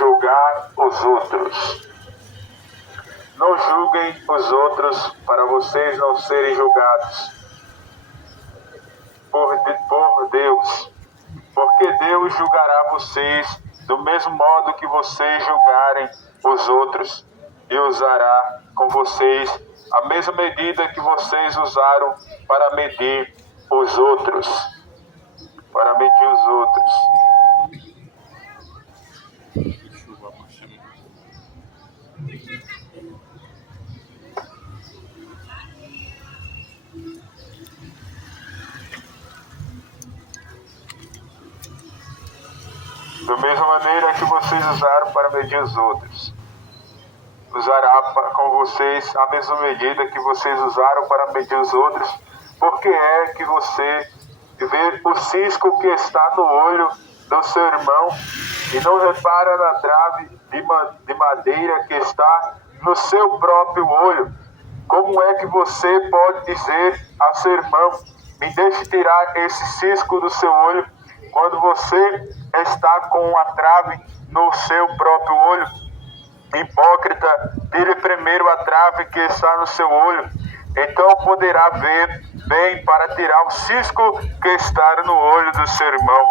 julgar os outros. Não julguem os outros para vocês não serem julgados por Deus, porque Deus julgará vocês do mesmo modo que vocês julgarem os outros, e usará com vocês a mesma medida que vocês usaram para medir os outros. Para medir os outros. Da mesma maneira que vocês usaram para medir os outros, usará com vocês a mesma medida que vocês usaram para medir os outros. Porque é que você vê o cisco que está no olho do seu irmão e não repara na trave de madeira que está no seu próprio olho? Como é que você pode dizer a seu irmão: me deixe tirar esse cisco do seu olho, quando você está com a trave no seu próprio olho? Hipócrita, tire primeiro a trave que está no seu olho, então poderá ver bem para tirar o cisco que está no olho do seu irmão.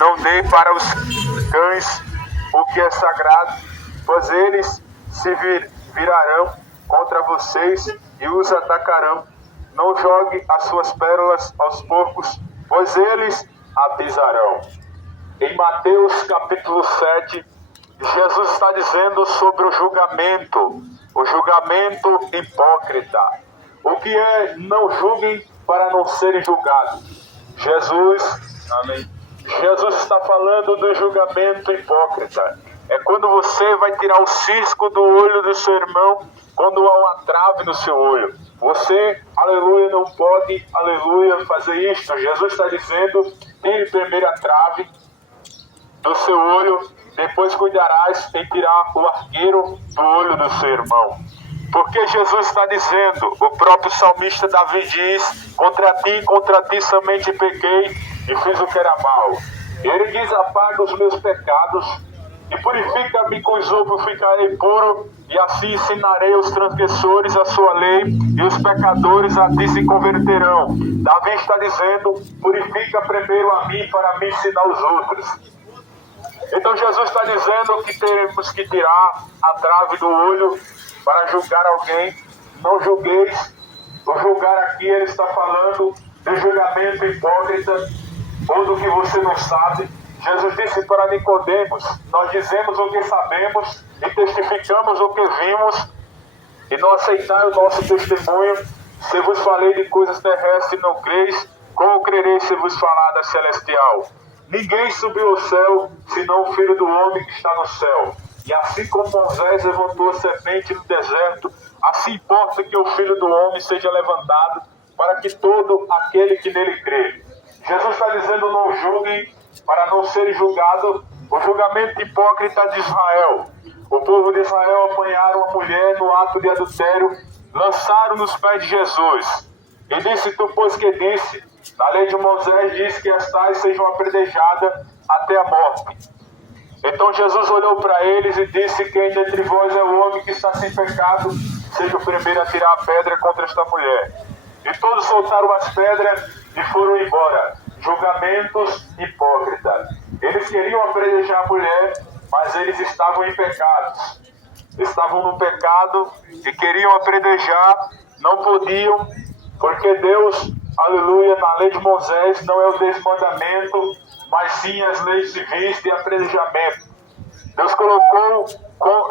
Não dê para os cães o que é sagrado, pois eles se virarão contra vocês e os atacarão. Não jogue as suas pérolas aos porcos, pois eles a pisarão. Em Mateus capítulo 7, Jesus está dizendo sobre o julgamento hipócrita. O que é não julguem para não serem julgados? Jesus está falando do julgamento hipócrita. É quando você vai tirar o cisco do olho do seu irmão, quando há uma trave no seu olho. Você, aleluia, não pode, aleluia, fazer isto. Jesus está dizendo: tire primeiro a trave do seu olho, depois cuidarás em tirar o argueiro do olho do seu irmão. Porque Jesus está dizendo, o próprio salmista Davi diz: contra ti somente pequei e fiz o que era mal. Ele diz: apaga os meus pecados e purifica-me com isopo, ficarei puro, e assim ensinarei os transgressores a sua lei, e os pecadores a ti se converterão. Davi está dizendo: purifica primeiro a mim para me ensinar os outros. Então Jesus está dizendo que temos que tirar a trave do olho para julgar alguém. Não julgueis. O julgar aqui ele está falando de julgamento hipócrita, ou do que você não sabe. Jesus disse para Nicodemos: nós dizemos o que sabemos e testificamos o que vimos, e não aceitai o nosso testemunho. Se vos falei de coisas terrestres e não creis, como crereis se vos falar da celestial? Ninguém subiu ao céu, senão o Filho do Homem que está no céu. E assim como Moisés levantou a serpente no deserto, assim importa que o Filho do Homem seja levantado, para que todo aquele que nele crê. Jesus está dizendo: não julguem para não serem julgados. O julgamento hipócrita de Israel. O povo de Israel apanharam a mulher no ato de adultério, lançaram nos pés de Jesus. E disse: tu, pois que disse, na lei de Moisés diz que as tais sejam apedrejadas até a morte. Então Jesus olhou para eles e disse: quem dentre vós é o homem que está sem pecado, seja o primeiro a tirar a pedra contra esta mulher. E todos soltaram as pedras e foram embora. Julgamentos hipócritas. Eles queriam apedrejar a mulher, mas eles estavam em pecados. Estavam no pecado e queriam apedrejar, não podiam, porque Deus, aleluia, na lei de Moisés não é o desmandamento, mas sim as leis civis de apedrejamento. Deus colocou,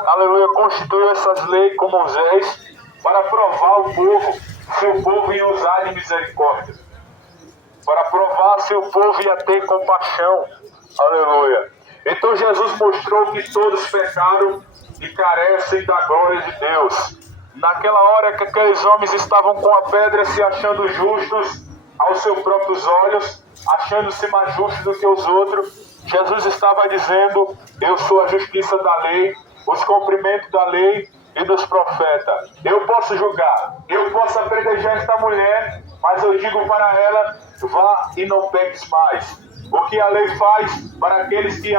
aleluia, constituiu essas leis com Moisés para provar o povo se o povo ia usar de misericórdia, para provar se o povo ia ter compaixão, aleluia. Então Jesus mostrou que todos pecaram e carecem da glória de Deus. Naquela hora que aqueles homens estavam com a pedra se achando justos aos seus próprios olhos, achando-se mais justos do que os outros, Jesus estava dizendo: eu sou a justiça da lei, os cumprimentos da lei e dos profetas. Eu posso julgar, eu posso apedrejar esta mulher, mas eu digo para ela: vá e não peques mais. O que a lei faz para aqueles que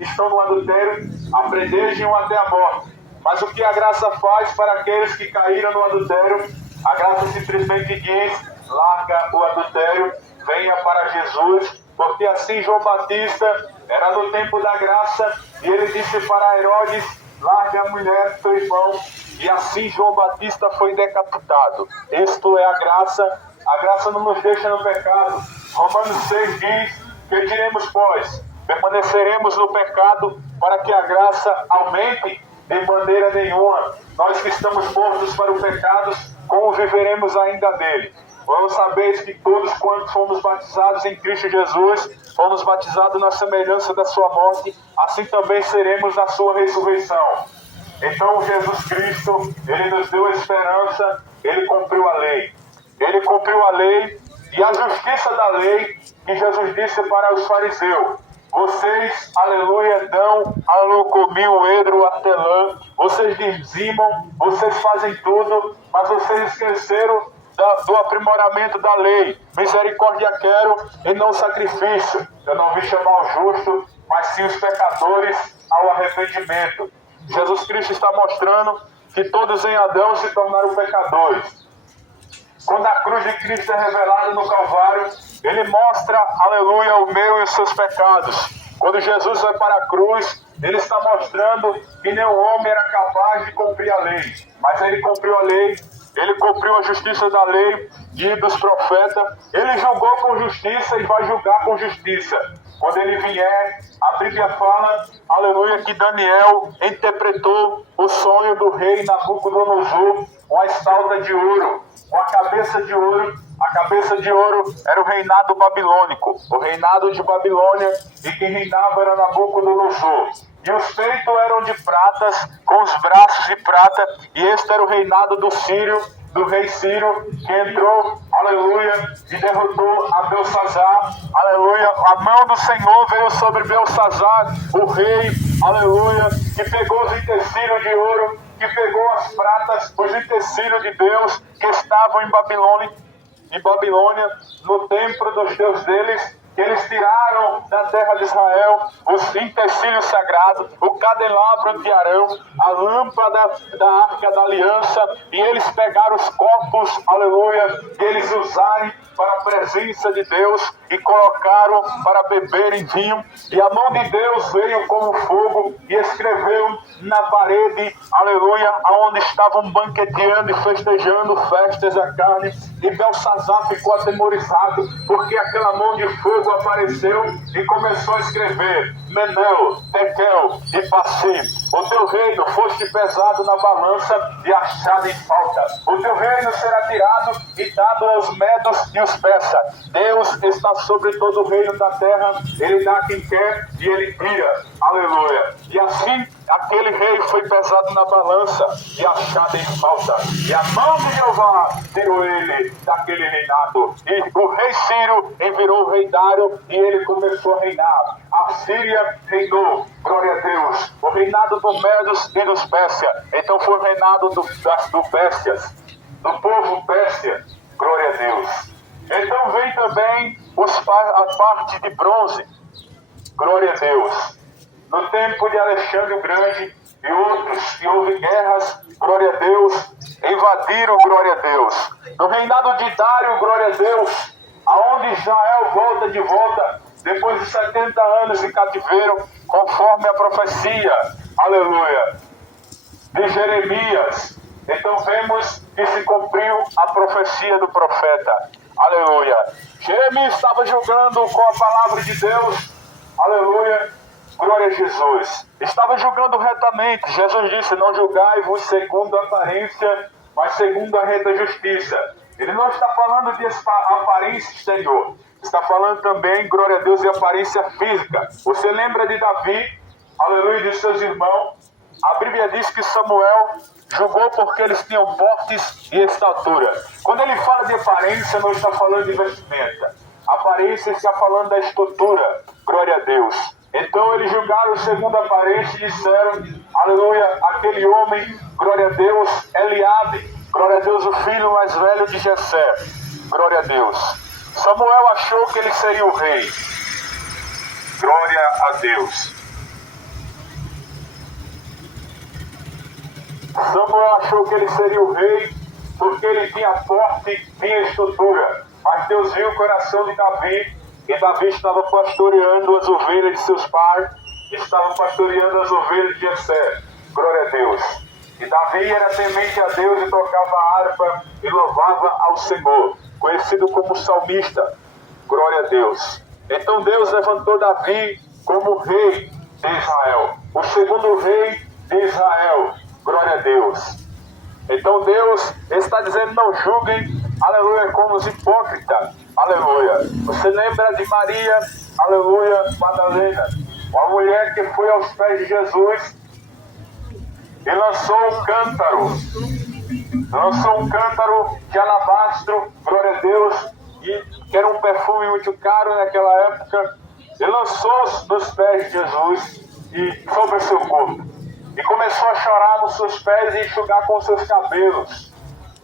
estão no adultério, apredejam até a morte. Mas o que a graça faz para aqueles que caíram no adultério, a graça simplesmente diz: larga o adultério, venha para Jesus. Porque assim João Batista era no tempo da graça, e ele disse para Herodes: larga a mulher, teu irmão. E assim João Batista foi decapitado. Isto é a graça. A graça não nos deixa no pecado. Romanos 6 diz: que diremos, pois? Permaneceremos no pecado para que a graça aumente? De maneira nenhuma. Nós que estamos mortos para o pecado, como viveremos ainda dele? Vamos saber que todos quantos fomos batizados em Cristo Jesus, fomos batizados na semelhança da sua morte, assim também seremos na sua ressurreição. Então Jesus Cristo, ele nos deu a esperança, ele cumpriu a lei. Ele cumpriu a lei e a justiça da lei, que Jesus disse para os fariseus: vocês, aleluia, dão ao cominho, edro, hortelã, vocês dizimam, vocês fazem tudo, mas vocês esqueceram do aprimoramento da lei. Misericórdia quero e não sacrifício. Eu não vim chamar o justo, mas sim os pecadores ao arrependimento. Jesus Cristo está mostrando que todos em Adão se tornaram pecadores. Quando a cruz de Cristo é revelada no Calvário, ele mostra, aleluia, o meu e os seus pecados. Quando Jesus vai para a cruz, ele está mostrando que nenhum homem era capaz de cumprir a lei. Mas ele cumpriu a lei, ele cumpriu a justiça da lei e dos profetas. Ele julgou com justiça e vai julgar com justiça. Quando ele vier, a Bíblia fala, aleluia, que Daniel interpretou o sonho do rei Nabucodonosor com a estalta de ouro, com a cabeça de ouro. A cabeça de ouro era o reinado babilônico, o reinado de Babilônia, e quem reinava era Nabucodonosor. E os peitos eram de pratas, com os braços de prata, e este era o reinado do Sírio, do rei Sírio, que entrou, aleluia, e derrotou a Belsazar, aleluia. A mão do Senhor veio sobre Belsazar, o rei, aleluia, que pegou os utensílios de ouro, que pegou as pratas, os utensílios de Deus, que estavam em Babilônia, no templo dos deuses deles, que eles tiraram da terra de Israel os utensílios sagrados, o candelabro de Arão, a lâmpada da Arca da Aliança, e eles pegaram os copos, aleluia, que eles usaram para a presença de Deus e colocaram para beberem vinho, e a mão de Deus veio como fogo e escreveu na parede, aleluia, aonde estavam banqueteando e festejando festas da carne, e Belsazar ficou atemorizado, porque aquela mão de fogo apareceu e começou a escrever: Menel, Tekel e Passim, o teu reino foste pesado na balança e achado em falta. O teu reino será tirado e dado aos medos e os persas. Deus está sobre todo o reino da terra, ele dá a quem quer e ele tira. Aleluia. E assim aquele rei foi pesado na balança e achado em falta. E a mão de Jeová tirou ele daquele reinado. E o rei Sírio envirou o rei Dário e ele começou a reinar. A Síria reinou, glória a Deus, o reinado dos Medos e dos Pérsia. Então foi o reinado do Pérsias, do povo Pérsia, glória a Deus. Então vem também a parte de bronze, glória a Deus. No tempo de Alexandre o Grande e outros, que houve guerras, glória a Deus, invadiram, glória a Deus. No reinado de Dário, glória a Deus, aonde Israel volta de volta, depois de 70 anos de cativeiro, conforme a profecia, aleluia, de Jeremias. Então vemos que se cumpriu a profecia do profeta, aleluia. Jeremias estava julgando com a palavra de Deus, aleluia, glória a Jesus. Estava julgando retamente. Jesus disse: não julgai-vos segundo a aparência, mas segundo a reta justiça. Ele não está falando de aparência exterior, está falando também, glória a Deus, de aparência física. Você lembra de Davi, aleluia, de seus irmãos? A Bíblia diz que Samuel julgou porque eles tinham portes e estatura. Quando ele fala de aparência, não está falando de vestimenta. Aparência está falando da estrutura, glória a Deus. Então eles julgaram segundo a aparência e disseram, aleluia, aquele homem, glória a Deus, Eliabe, glória a Deus, o filho mais velho de Jessé, glória a Deus. Samuel achou que ele seria o rei. Deus. Samuel achou que ele seria o rei porque ele tinha porte, tinha estrutura. Mas Deus viu o coração de Davi, e Davi estava pastoreando as ovelhas de seus pais, estava pastoreando as ovelhas de Jessé. Glória a Deus. E Davi era temente a Deus e tocava a harpa e louvava ao Senhor, conhecido como salmista. Glória a Deus. Então Deus levantou Davi como rei de Israel, o segundo rei de Israel. Glória a Deus. Então Deus está dizendo: não julguem, aleluia, como os hipócritas, aleluia. Você lembra de Maria, aleluia, Madalena, uma mulher que foi aos pés de Jesus e lançou um cântaro de alabastro, glória a Deus, e que era um perfume muito caro naquela época, e lançou nos pés de Jesus e sobre o seu corpo. E começou a chorar nos seus pés e enxugar com seus cabelos.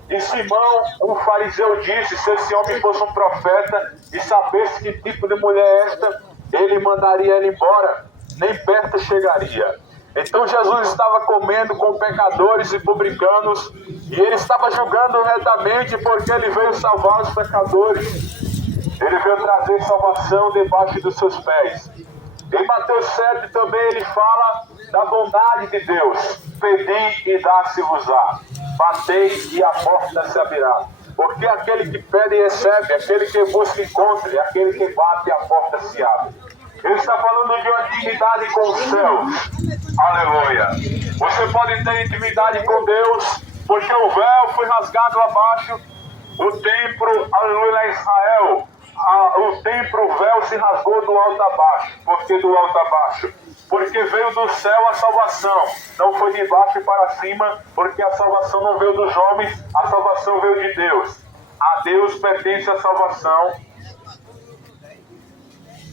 E Simão, um fariseu, disse: se esse homem fosse um profeta e sabesse que tipo de mulher é esta, ele mandaria ela embora, nem perto chegaria. Então Jesus estava comendo com pecadores e publicanos, e ele estava julgando retamente, porque ele veio salvar os pecadores. Ele veio trazer salvação debaixo dos seus pés. Em Mateus 7 também ele fala da bondade de Deus. Pedi e dá-se-vos-á. Batei e a porta se abrirá. Porque aquele que pede recebe, aquele que busca encontra, aquele que bate a porta se abre. Ele está falando de uma intimidade com os céus. Aleluia. Você pode ter intimidade com Deus, porque o véu foi rasgado abaixo. O templo, aleluia, lá em Israel, o templo, o véu se rasgou do alto a baixo. Por que do alto a baixo? Porque veio do céu a salvação, não foi de baixo para cima, porque a salvação não veio dos homens, a salvação veio de Deus. A Deus pertence a salvação.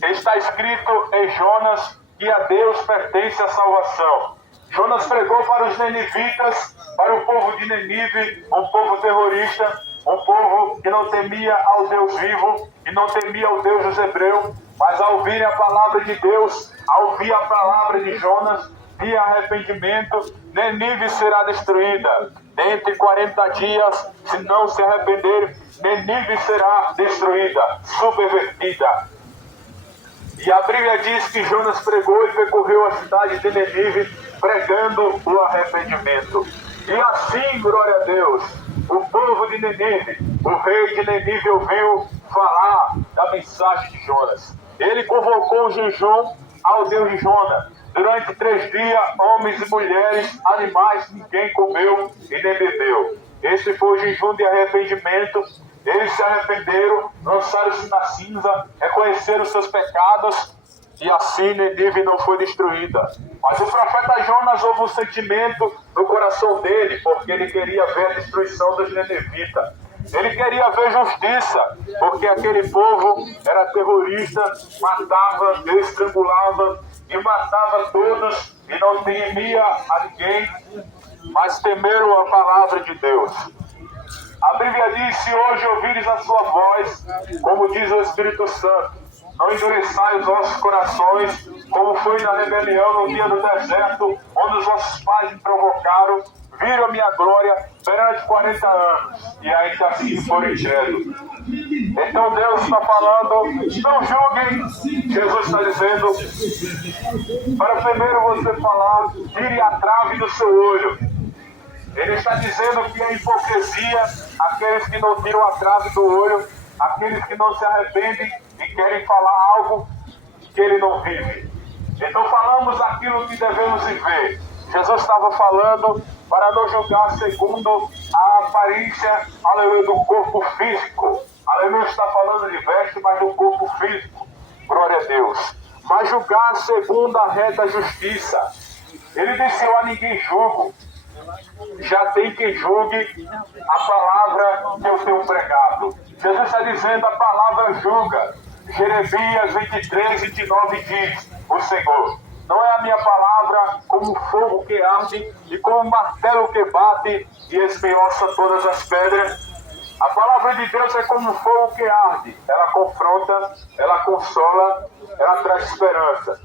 Está escrito em Jonas que a Deus pertence a salvação. Jonas pregou para os nenivitas, para o povo de Nenive, um povo terrorista, um povo que não temia ao Deus vivo e não temia ao Deus dos hebreus, mas ao ouvir a palavra de Deus, ao ouvir a palavra de Jonas, de arrependimento, Nenive será destruída. Dentre 40 dias, se não se arrepender, Nenive será destruída, subvertida. E a Bíblia diz que Jonas pregou e percorreu a cidade de Nenive, pregando o arrependimento. E assim, glória a Deus, o povo de Nenive, o rei de Nenive ouviu falar da mensagem de Jonas. Ele convocou o jejum ao Deus de Jonas. Durante 3 dias, homens e mulheres, animais, ninguém comeu e nem bebeu. Esse foi o jejum de arrependimento. Eles se arrependeram, lançaram-se na cinza, reconheceram os seus pecados, e assim Nenive não foi destruída. Mas o profeta Jonas houve um sentimento no coração dele, porque ele queria ver a destruição dos nenivitas. Ele queria ver justiça, porque aquele povo era terrorista, matava, estrangulava e matava todos, e não temia a ninguém, mas temeram a palavra de Deus. A Bíblia diz: se hoje ouvires a sua voz, como diz o Espírito Santo, não endureçai os vossos corações, como foi na rebelião no dia do deserto, onde os vossos pais me provocaram, viram a minha glória perante 40 anos, e ainda assim foram ingênuos. Então Deus está falando: não julguem. Jesus está dizendo para primeiro você falar, tire a trave do seu olho. Ele está dizendo que é hipocrisia aqueles que não tiram a trave do olho, aqueles que não se arrependem e querem falar algo que ele não vive. Então falamos aquilo que devemos viver. Jesus estava falando para não julgar segundo a aparência, aleluia, do corpo físico. Aleluia, está falando de veste, mas do corpo físico. Glória a Deus. Mas julgar segundo a reta justiça. Ele disse: eu a ninguém julgo. Já tem quem julgue a palavra que eu tenho pregado. Jesus está dizendo: a palavra julga. Jeremias 23, 29 diz o Senhor: não é a minha palavra como fogo que arde e como martelo que bate e espeloça todas as pedras? A palavra de Deus é como fogo que arde. Ela confronta, ela consola, ela traz esperança.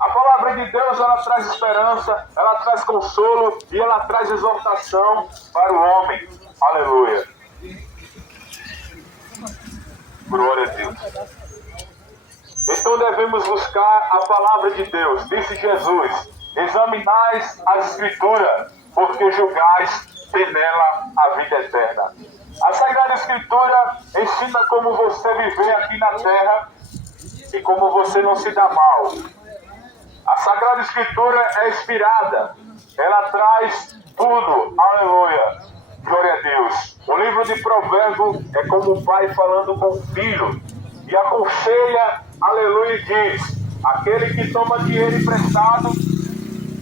A palavra de Deus, ela traz esperança, ela traz consolo e ela traz exortação para o homem. Aleluia. Glória a Deus. Então devemos buscar a palavra de Deus. Disse Jesus: examinais a Escritura, porque julgais ter nela a vida eterna. A Sagrada Escritura ensina como você viver aqui na terra e como você não se dá mal. A Sagrada Escritura é inspirada, ela traz tudo, aleluia, glória a Deus. O livro de Provérbios é como um pai falando com o filho e aconselha, aleluia, e diz: aquele que toma dinheiro emprestado,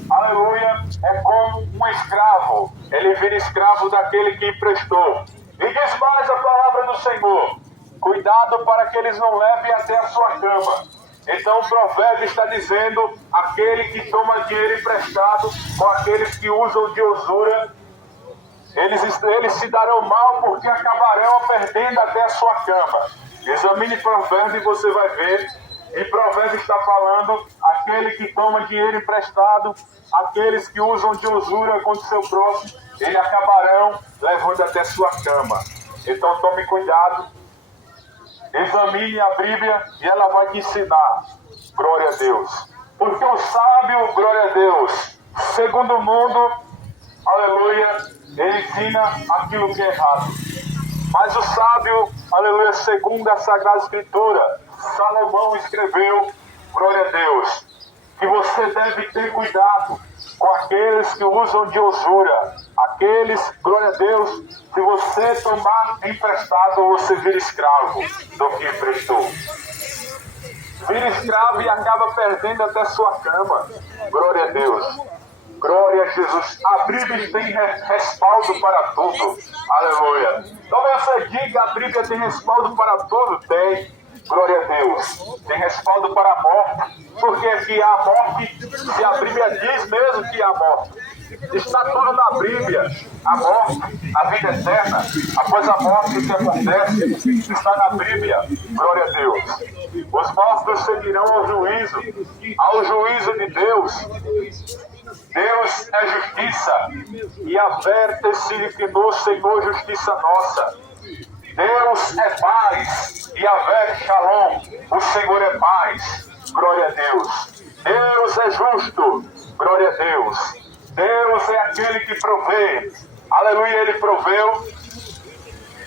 aleluia, é como um escravo, ele vira escravo daquele que emprestou. E diz mais a palavra do Senhor: cuidado para que eles não levem até a sua cama. Então o provérbio está dizendo: aquele que toma dinheiro emprestado com aqueles que usam de usura, eles se darão mal porque acabarão perdendo até a sua cama. Examine provérbio e você vai ver. E provérbio está falando: aquele que toma dinheiro emprestado, aqueles que usam de usura contra o seu próximo, eles acabarão levando até sua cama. Então tome cuidado. Examine a Bíblia e ela vai te ensinar. Glória a Deus. Porque o sábio, glória a Deus, segundo o mundo, aleluia, ele ensina aquilo que é errado. Mas o sábio, aleluia, segundo a Sagrada Escritura, Salomão escreveu, glória a Deus, que você deve ter cuidado com aqueles que usam de usura. Aqueles, glória a Deus, se você tomar emprestado, você vira escravo do que emprestou. Vira escravo e acaba perdendo até sua cama. Glória a Deus. Glória a Jesus. A Bíblia tem respaldo para tudo. Aleluia. Talvez você diga: a Bíblia tem respaldo para tudo. Tem. Glória a Deus. Tem respaldo para a morte. Porque aqui há morte, se a Bíblia diz mesmo que há morte. Está tudo na Bíblia. A morte, a vida eterna, após a morte, o que acontece, está na Bíblia. Glória a Deus. Os mortos seguirão ao juízo de Deus. Deus é justiça, e averte-se que no Senhor justiça nossa. Deus é paz, e haver shalom, o Senhor é paz. Glória a Deus. Deus é justo, glória a Deus. Deus é aquele que provê. Aleluia, Ele proveu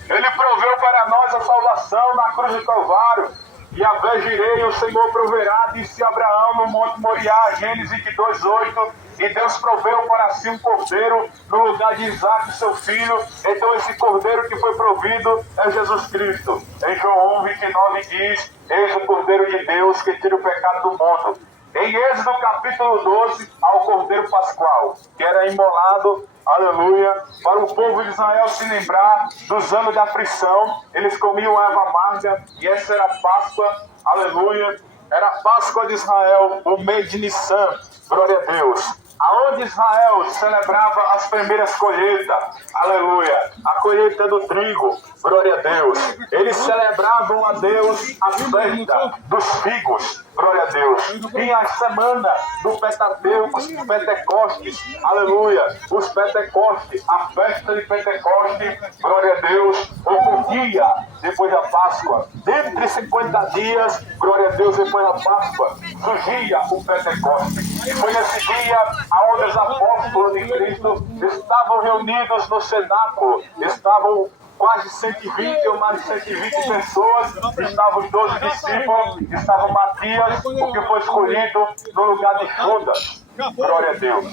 para nós a salvação na cruz do Calvário. E a Jirei, o Senhor proverá, disse Abraão no Monte Moriá, Gênesis 22:8. E Deus proveu para si um cordeiro no lugar de Isaac, seu filho. Então esse cordeiro que foi provido é Jesus Cristo. Em João 1:29 diz: eis o cordeiro de Deus que tira o pecado do mundo. Em Êxodo capítulo 12, ao cordeiro pascual, que era imolado, aleluia, para o povo de Israel se lembrar dos anos da aflição. Eles comiam erva amarga, e essa era a Páscoa, aleluia, era a Páscoa de Israel, o mês de Nissan, glória a Deus. Aonde Israel celebrava as primeiras colheitas, aleluia, a colheita do trigo, glória a Deus. Eles celebravam a Deus a festa dos figos, glória a Deus. E a semana do Pentateuco, os Pentecostes, aleluia, os Pentecostes, a festa de Pentecoste, glória a Deus, ocorria depois da Páscoa. Dentre 50 dias, glória a Deus, depois da Páscoa, surgia o Pentecoste. E foi nesse dia onde os apóstolos de Cristo estavam reunidos no cenáculo, estavam quase 120 ou mais de 120 pessoas, estavam os 12 discípulos, estava Matias, o que foi escolhido no lugar de Judas. Glória a Deus.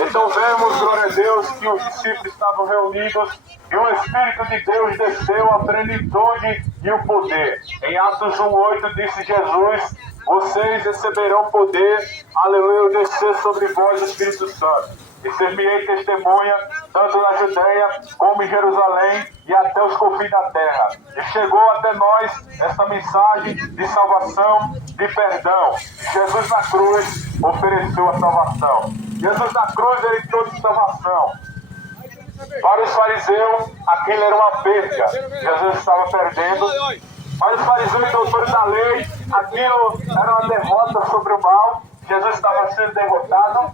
Então vemos, glória a Deus, que os discípulos estavam reunidos e o Espírito de Deus desceu a plenitude e o poder. Em Atos 1:8 disse Jesus: vocês receberão poder, aleluia, descer sobre vós o Espírito Santo. E ser-me-ei testemunha, tanto na Judeia como em Jerusalém e até os confins da terra. E chegou até nós essa mensagem de salvação, de perdão. Jesus na cruz ofereceu a salvação. Jesus na cruz, Ele trouxe salvação. Para os fariseus, aquilo era uma perca. Jesus estava perdendo. Para os fariseus e doutores da lei, aquilo era uma derrota sobre o mal. Jesus estava sendo derrotado.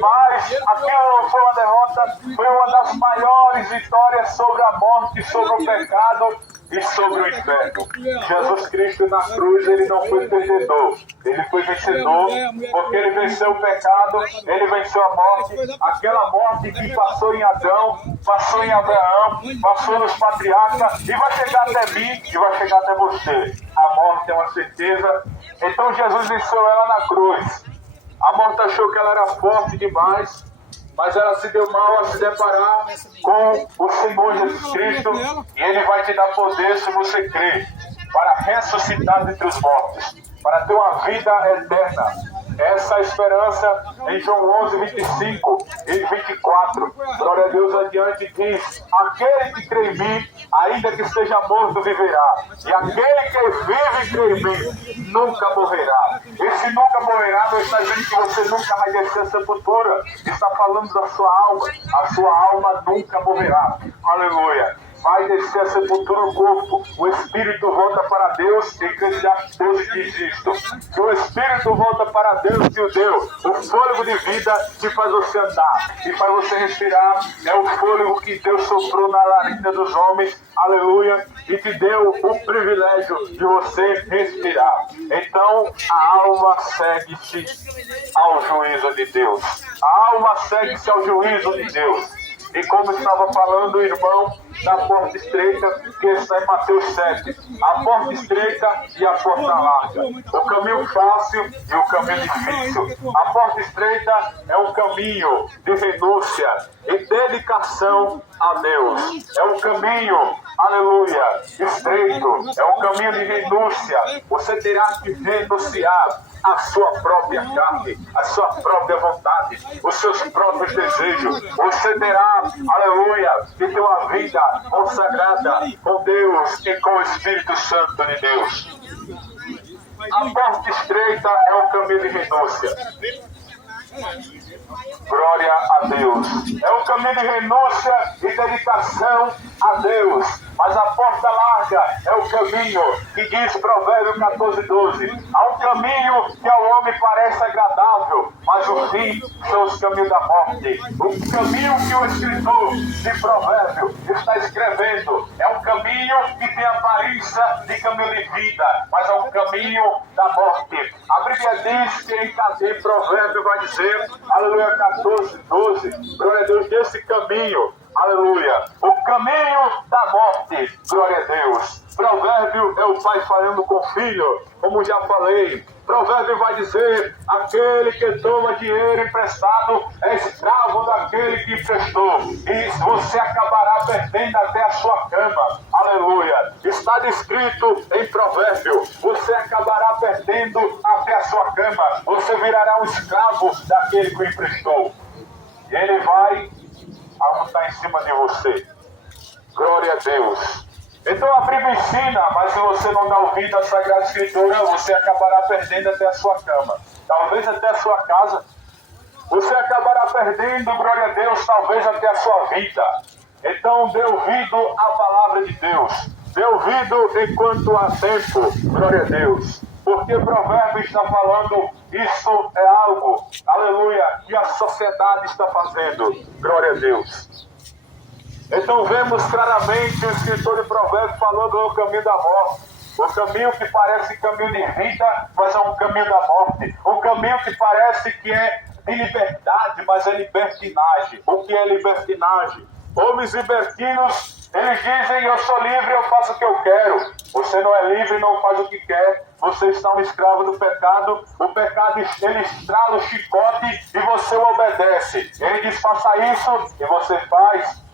Mas aquilo não foi uma derrota, foi uma das maiores vitórias sobre a morte, sobre o pecado e sobre o inferno. Jesus Cristo na cruz, ele não foi perdedor, ele foi vencedor, porque ele venceu o pecado, ele venceu a morte, aquela morte que passou em Adão, passou em Abraão, passou nos patriarcas, e vai chegar até mim, e vai chegar até você. A morte é uma certeza. Então Jesus venceu ela na cruz. A morte achou que ela era forte demais, mas ela se deu mal a se deparar com o Senhor Jesus Cristo, e Ele vai te dar poder se você crer, para ressuscitar dentre os mortos, para ter uma vida eterna. Essa é a esperança em João 11, 25 e 24. Glória a Deus, adiante diz: aquele que crê em mim, ainda que esteja morto, viverá. E aquele que vive e crê em mim, nunca morrerá. Esse nunca morrerá não está dizendo que você nunca vai descer a sepultura. Está falando da sua alma. A sua alma nunca morrerá. Aleluia. Vai descer a sepultura o corpo, o espírito volta para Deus, e Eclesiastes 12 diz isto: que o espírito volta para Deus que o deu, o fôlego de vida que faz você andar, e faz você respirar, é o fôlego que Deus soprou na narina dos homens, aleluia, e te deu o privilégio de você respirar. Então a alma segue-se ao juízo de Deus, a alma segue-se ao juízo de Deus. E como estava falando o irmão da porta estreita, que está em Mateus 7, a porta estreita e a porta larga, o caminho fácil e o caminho difícil. A porta estreita é um caminho de renúncia e dedicação a Deus. É um caminho, aleluia, estreito, é um caminho de renúncia. Você terá que renunciar a sua própria carne, a sua própria vontade, os seus próprios desejos. Você terá, aleluia, que ter uma vida consagrada com Deus e com o Espírito Santo de Deus. A porta estreita é um caminho de renúncia. Glória a Deus. É um caminho de renúncia e dedicação a Deus. Mas a porta larga é o caminho que diz Provérbios 14:12. Há um caminho que ao homem parece agradável, mas o fim são os caminhos da morte. O caminho que o escritor de Provérbios está escrevendo é um caminho que tem aparência de caminho de vida, mas é um caminho da morte. A Bíblia diz que em Provérbios vai dizer, aleluia, 14:12, glória a Deus, desse caminho, aleluia, o caminho da morte, glória a Deus. Provérbio é o pai falando com o filho, como já falei. Provérbio vai dizer: aquele que toma dinheiro emprestado é escravo daquele que emprestou, e você acabará perdendo até a sua cama. Aleluia. Está descrito em Provérbio: você acabará perdendo até a sua cama, você virará um escravo daquele que o emprestou, e ele vai montar em cima de você. Glória a Deus. Então a Bíblia ensina, mas se você não dá ouvido à Sagrada Escritura, você acabará perdendo até a sua cama, talvez até a sua casa. Você acabará perdendo, glória a Deus, talvez até a sua vida. Então dê ouvido à palavra de Deus. Dê ouvido enquanto há tempo, glória a Deus. Porque o provérbio está falando, isso é algo, aleluia, que a sociedade está fazendo, glória a Deus. Então vemos claramente o escritor de Provérbios falando do caminho da morte. O caminho que parece caminho de vida, mas é um caminho da morte. O caminho que parece que é de liberdade, mas é libertinagem. O que é libertinagem? Homens libertinos, eles dizem: eu sou livre, eu faço o que eu quero. Você não é livre, não faz o que quer. Você está um escravo do pecado. O pecado, ele estrala o chicote e você o obedece. Ele diz: faça isso, e você faz.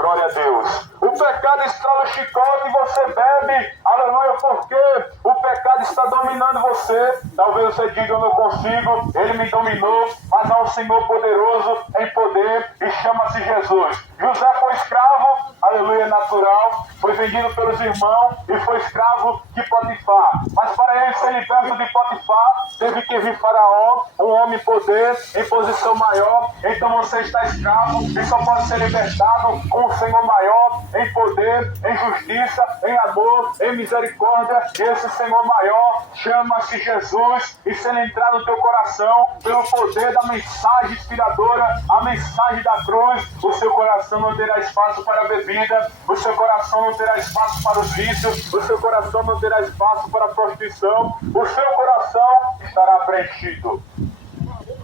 Glória a Deus. O pecado estrala o chicote e você bebe. Aleluia, porque o pecado está dominando você. Talvez você diga, eu não consigo, ele me dominou. Mas há um Senhor poderoso em poder e chama-se Jesus. José foi escravo, aleluia, natural. Foi vendido pelos irmãos e foi escravo de Potifar. Mas para ele ser liberto de Potifar, teve que vir Faraó, um homem poder, em posição maior. Então você está escravo e só pode ser libertado com o Senhor maior, em poder, em justiça, em amor, em misericórdia. Esse Senhor maior chama-se Jesus. E se ele entrar no teu coração, pelo poder da mensagem inspiradora, a mensagem da cruz, o seu coração não terá espaço para a bebida, o seu coração não terá espaço para os vícios, o seu coração não terá espaço para a prostituição, o seu coração estará preenchido.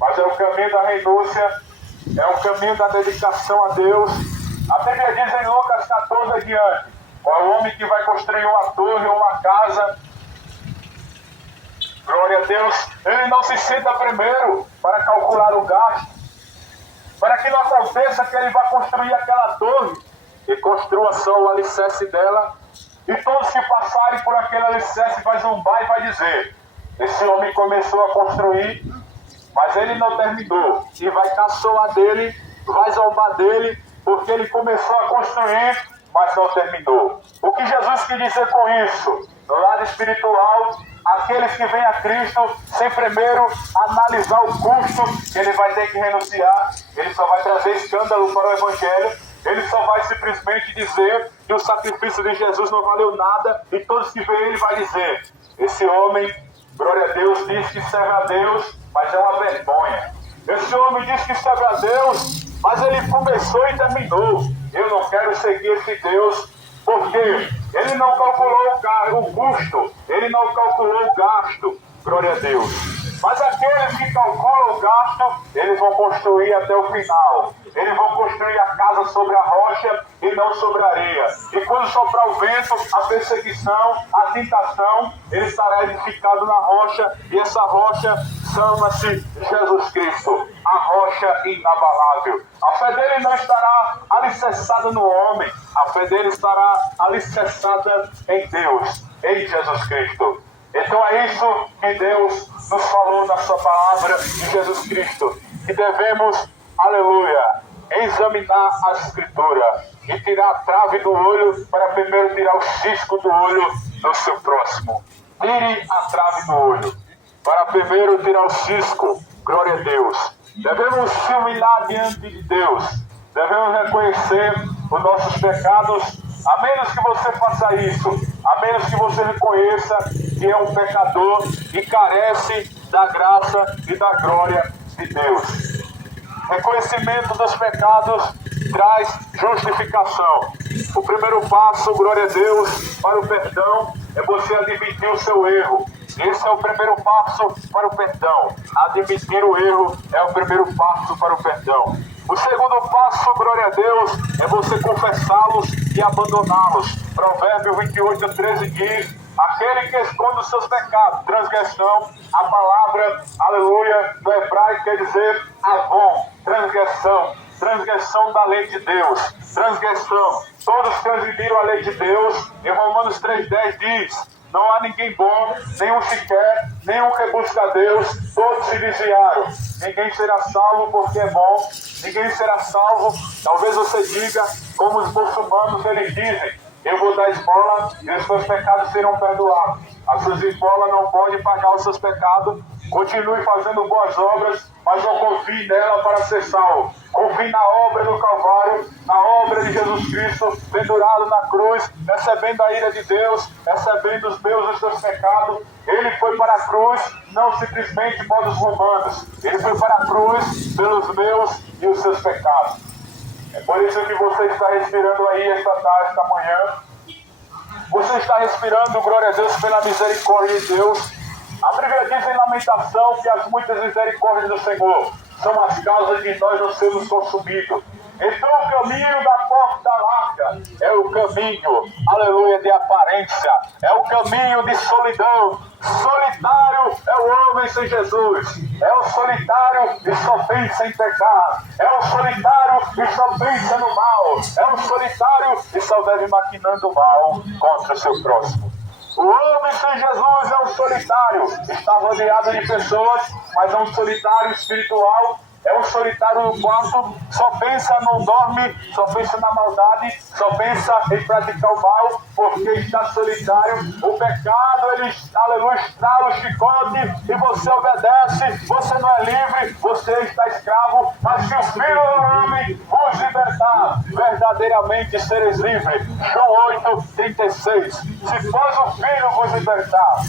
Mas é o caminho da renúncia, é o caminho da dedicação a Deus. A Bíblia diz em Lucas 14 adiante, qual é o homem que vai construir uma torre ou uma casa? Glória a Deus, ele não se senta primeiro para calcular o gasto, para que não aconteça que ele vai construir aquela torre e construa só o alicerce dela, e todos que passarem por aquele alicerce vai zombar e vai dizer, esse homem começou a construir, mas ele não terminou, e vai caçoar dele, vai zombar dele, porque ele começou a construir, mas não terminou. O que Jesus quer dizer com isso? No lado espiritual, aqueles que vêm a Cristo, sem primeiro analisar o custo que ele vai ter que renunciar, ele só vai trazer escândalo para o Evangelho, ele só vai simplesmente dizer que o sacrifício de Jesus não valeu nada, e todos que veem ele vai dizer, esse homem, glória a Deus, diz que serve a Deus, mas é uma vergonha. Esse homem diz que serve a Deus, mas ele começou e terminou. Eu não quero seguir esse Deus, porque ele não calculou o custo, ele não calculou o gasto, glória a Deus. Mas aqueles que calculam o gasto, eles vão construir até o final. Eles vão construir a casa sobre a rocha e não sobre a areia. E quando soprar o vento, a perseguição, a tentação, ele estará edificado na rocha. E essa rocha chama-se Jesus Cristo, a rocha inabalável. A fé dele não estará alicerçada no homem. A fé dele estará alicerçada em Deus, em Jesus Cristo. Então é isso que Deus nos falou na sua palavra de Jesus Cristo. Que devemos, aleluia, examinar a Escritura e tirar a trave do olho para primeiro tirar o cisco do olho do seu próximo. Tire a trave do olho para primeiro tirar o cisco. Glória a Deus. Devemos se humilhar diante de Deus. Devemos reconhecer os nossos pecados. A menos que você faça isso, a menos que você reconheça que é um pecador e carece da graça e da glória de Deus. Reconhecimento dos pecados traz justificação. O primeiro passo, glória a Deus, para o perdão é você admitir o seu erro. Esse é o primeiro passo para o perdão. Admitir o erro é o primeiro passo para o perdão. O segundo passo, glória a Deus, é você confessá-los e abandoná-los. Provérbio 28:13 diz, aquele que esconde os seus pecados, transgressão, a palavra, aleluia, no hebraico quer dizer avon, transgressão da lei de Deus, transgressão. Todos transgrediram a lei de Deus. Em Romanos 3:10 diz, não há ninguém bom, nenhum sequer, nenhum que busca a Deus, todos se desviaram. Ninguém será salvo porque é bom, ninguém será salvo. Talvez você diga, como os muçulmanos, eles dizem, eu vou dar esmola e os seus pecados serão perdoados. A sua esmola não pode pagar os seus pecados. Continue fazendo boas obras, mas não confie nela para ser salvo. Confie na obra do Calvário, na obra de Jesus Cristo, pendurado na cruz, recebendo a ira de Deus, recebendo os meus e os seus pecados. Ele foi para a cruz, não simplesmente para os romanos. Ele foi para a cruz pelos meus e os seus pecados. É por isso que você está respirando aí esta tarde, esta manhã. Você está respirando, glória a Deus, pela misericórdia de Deus. A Bíblia diz em Lamentação que as muitas misericórdias do Senhor são as causas de nós não sermos consumidos. Então o caminho da porta larga é o caminho, aleluia, de aparência. É o caminho de solidão. Solitário é o homem sem Jesus é um solitário e só pensa em pecar. É um solitário e só pensa no mal. É um solitário e só vive maquinando mal contra o seu próximo. O homem sem Jesus é um solitário. Está rodeado de pessoas, mas é um solitário espiritual. É um solitário no quarto, só pensa, não dorme, só pensa na maldade, só pensa em praticar o mal, porque está solitário. O pecado, ele, aleluia, estrala o chicote e você obedece, você não é livre, você está escravo, mas se o Filho do Homem vos libertar, verdadeiramente sereis livres. João 8:36. Se pois o Filho vos libertar,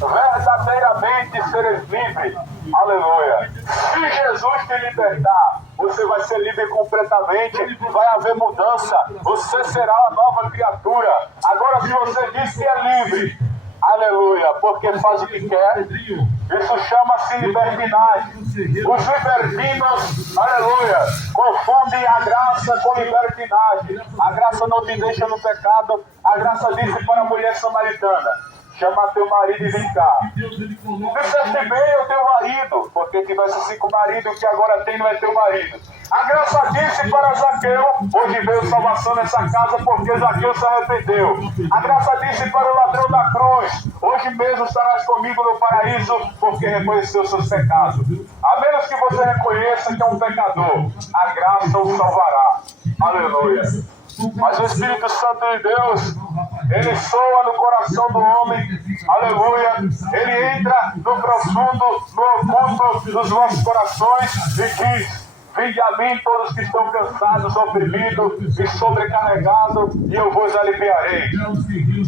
verdadeiramente sereis livres. Aleluia. Se Jesus te libertar, você vai ser livre completamente, vai haver mudança, você será uma nova criatura. Agora, se você diz que é livre, aleluia, porque faz o que quer, isso chama-se libertinagem. Os libertinos, aleluia, confundem a graça com libertinagem. A graça não te deixa no pecado. A graça disse para a mulher samaritana: chama teu marido e vem cá. Disseste bem ao teu marido, porque tivesse 5 maridos, o que agora tem não é teu marido. A graça disse para Zaqueu: hoje veio salvação nessa casa, porque Zaqueu se arrependeu. A graça disse para o ladrão da cruz: hoje mesmo estarás comigo no paraíso, porque reconheceu seus pecados. A menos que você reconheça que é um pecador, a graça o salvará. Aleluia. Mas o Espírito Santo de Deus, ele soa no coração do homem, aleluia, ele entra no profundo, no oculto dos vossos corações e diz: vinde a mim todos que estão cansados, oprimidos e sobrecarregados, e eu vos aliviarei.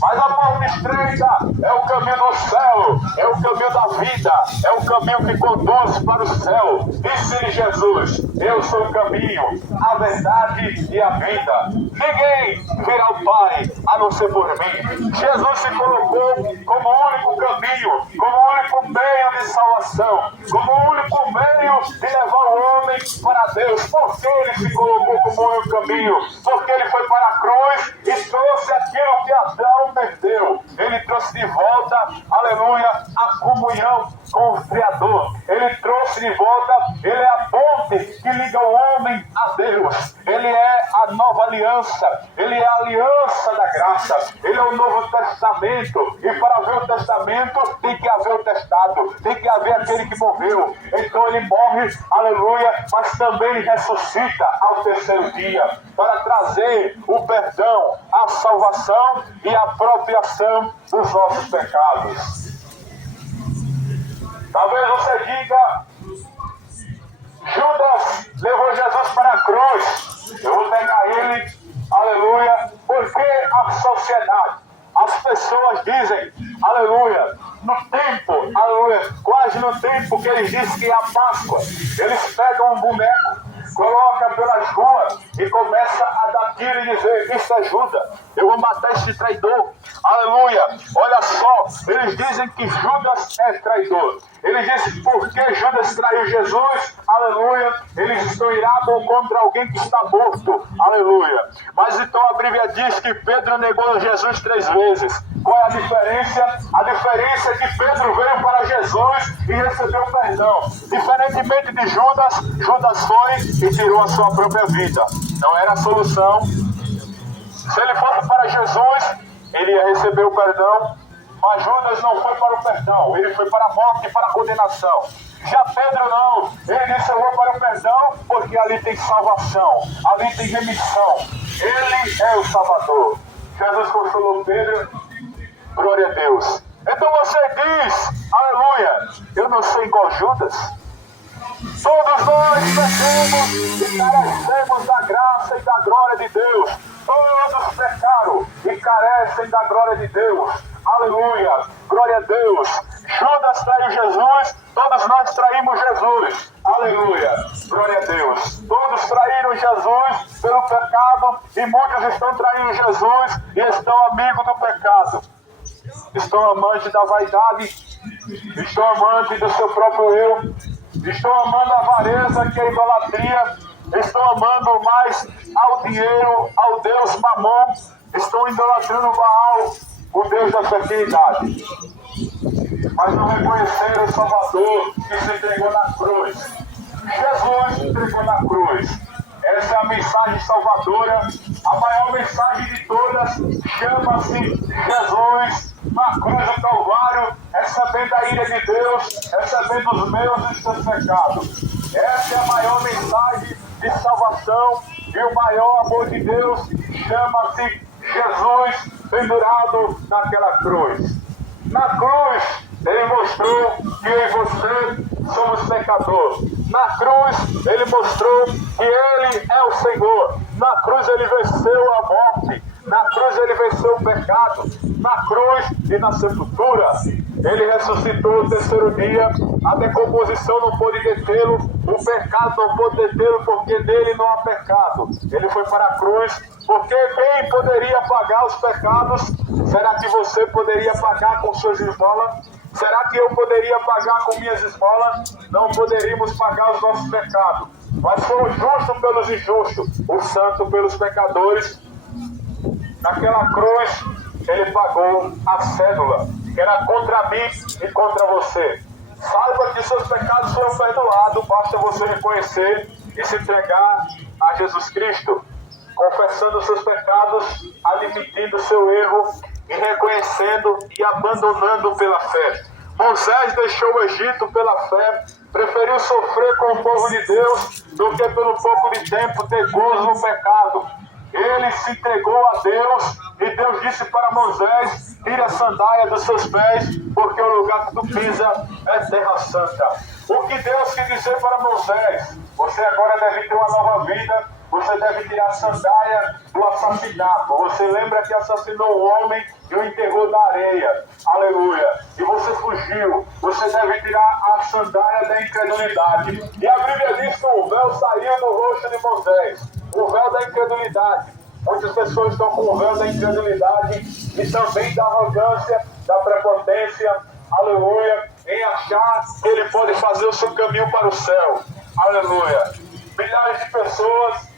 Mas a porta estreita é o caminho do céu, é o caminho da vida, é o caminho que conduz para o céu. Disse-lhe Jesus: eu sou o caminho, a verdade e a vida. Ninguém virá ao Pai a não ser por mim. Jesus se colocou como o único caminho, como o único meio de salvação, como o único meio de levar o homem para Deus. Por que ele se colocou como o único caminho? Porque ele foi para a cruz e trouxe aquilo que Adão perdeu. Ele trouxe de volta, aleluia, a comunhão com o Criador. Ele trouxe de volta, ele é a ponte que liga o homem a Deus. Ele é a nova aliança, ele é a aliança da graça, ele é o Novo Testamento. E para haver o testamento tem que haver o testado, tem que haver aquele que morreu. Então ele morre, aleluia, mas também ressuscita ao terceiro dia para trazer o perdão, a salvação e a apropriação dos nossos pecados. Talvez você diga: Judas levou Jesus para a cruz, eu vou pegar ele, aleluia, porque a sociedade, as pessoas dizem, aleluia, no tempo, aleluia, quase no tempo que eles dizem que é a Páscoa, eles pegam um boneco, colocam pelas ruas e começam a dar tiro e dizer: isso é Judas, eu vou matar esse traidor. Aleluia, olha só, eles dizem que Judas é traidor. Eles dizem: porque Judas traiu Jesus, aleluia, eles estão irados contra alguém que está morto, aleluia. Mas então a Bíblia diz que Pedro negou Jesus 3 vezes. Qual é a diferença? A diferença é que Pedro veio para Jesus e recebeu perdão. Diferentemente de Judas, Judas foi e tirou a sua própria vida. Não era a solução. Se ele fosse para Jesus, ele ia receber o perdão. Mas Judas não foi para o perdão, ele foi para a morte e para a condenação. Já Pedro não, ele disse: eu vou para o perdão, porque ali tem salvação, ali tem remissão. Ele é o Salvador. Jesus consolou Pedro, glória a Deus. Então você diz, aleluia, eu não sou igual Judas. Todos nós pecamos e carecemos da graça e da glória de Deus. Todos pecaram e carecem da glória de Deus. Aleluia, glória a Deus. Judas traiu Jesus, todos nós traímos Jesus. Aleluia, glória a Deus. Todos traíram Jesus pelo pecado e muitos estão traindo Jesus e estão amigos do pecado. Estão amantes da vaidade, estão amantes do seu próprio eu, estão amando a avareza, que é a idolatria, estão amando mais ao dinheiro, ao Deus Mamon, estão idolatrando Baal, o Deus da fertilidade. mas não reconheceram o Salvador que se entregou na cruz. Jesus se entregou na cruz. Essa é a mensagem salvadora, a maior mensagem de todas, chama-se Jesus na cruz do Calvário, recebendo a ira de Deus, recebendo os meus e seus pecados. Essa é a maior mensagem de salvação e o maior amor de Deus, chama-se Jesus pendurado naquela cruz. Na cruz, ele mostrou que eu e você somos pecadores. Na cruz, ele mostrou que ele é o Senhor. Na cruz, ele venceu a morte. Na cruz, ele venceu o pecado. Na cruz e na sepultura, ele ressuscitou no terceiro dia. A decomposição não pôde detê-lo. O pecado não pôde detê-lo, porque nele não há pecado. Ele foi para a cruz, porque quem poderia pagar os pecados? Será que você poderia pagar com suas esmolas? Será que eu poderia pagar com minhas esmolas? Não poderíamos pagar os nossos pecados. Mas foi o justo pelos injustos, o santo pelos pecadores. Naquela cruz, ele pagou a cédula, que era contra mim e contra você. Saiba que seus pecados foram perdoados, basta você reconhecer e se entregar a Jesus Cristo, confessando seus pecados, admitindo seu erro e reconhecendo e abandonando pela fé. Moisés deixou o Egito pela fé, preferiu sofrer com o povo de Deus do que pelo pouco de tempo ter gozo no pecado. Ele se entregou a Deus e Deus disse para Moisés: tira a sandália dos seus pés, porque o lugar que tu pisa é terra santa. O que Deus quis dizer para Moisés: você agora deve ter uma nova vida, você deve tirar a sandália do assassinato. Você lembra que assassinou um homem e o enterrou na areia, aleluia, e você fugiu. Você deve tirar a sandália da incredulidade. E a Bíblia diz que o véu saiu do rosto de Moisés, o véu da incredulidade. Muitas pessoas estão com o véu da incredulidade e também da arrogância, da prepotência, aleluia, em achar que ele pode fazer o seu caminho para o céu, aleluia. Milhares de pessoas,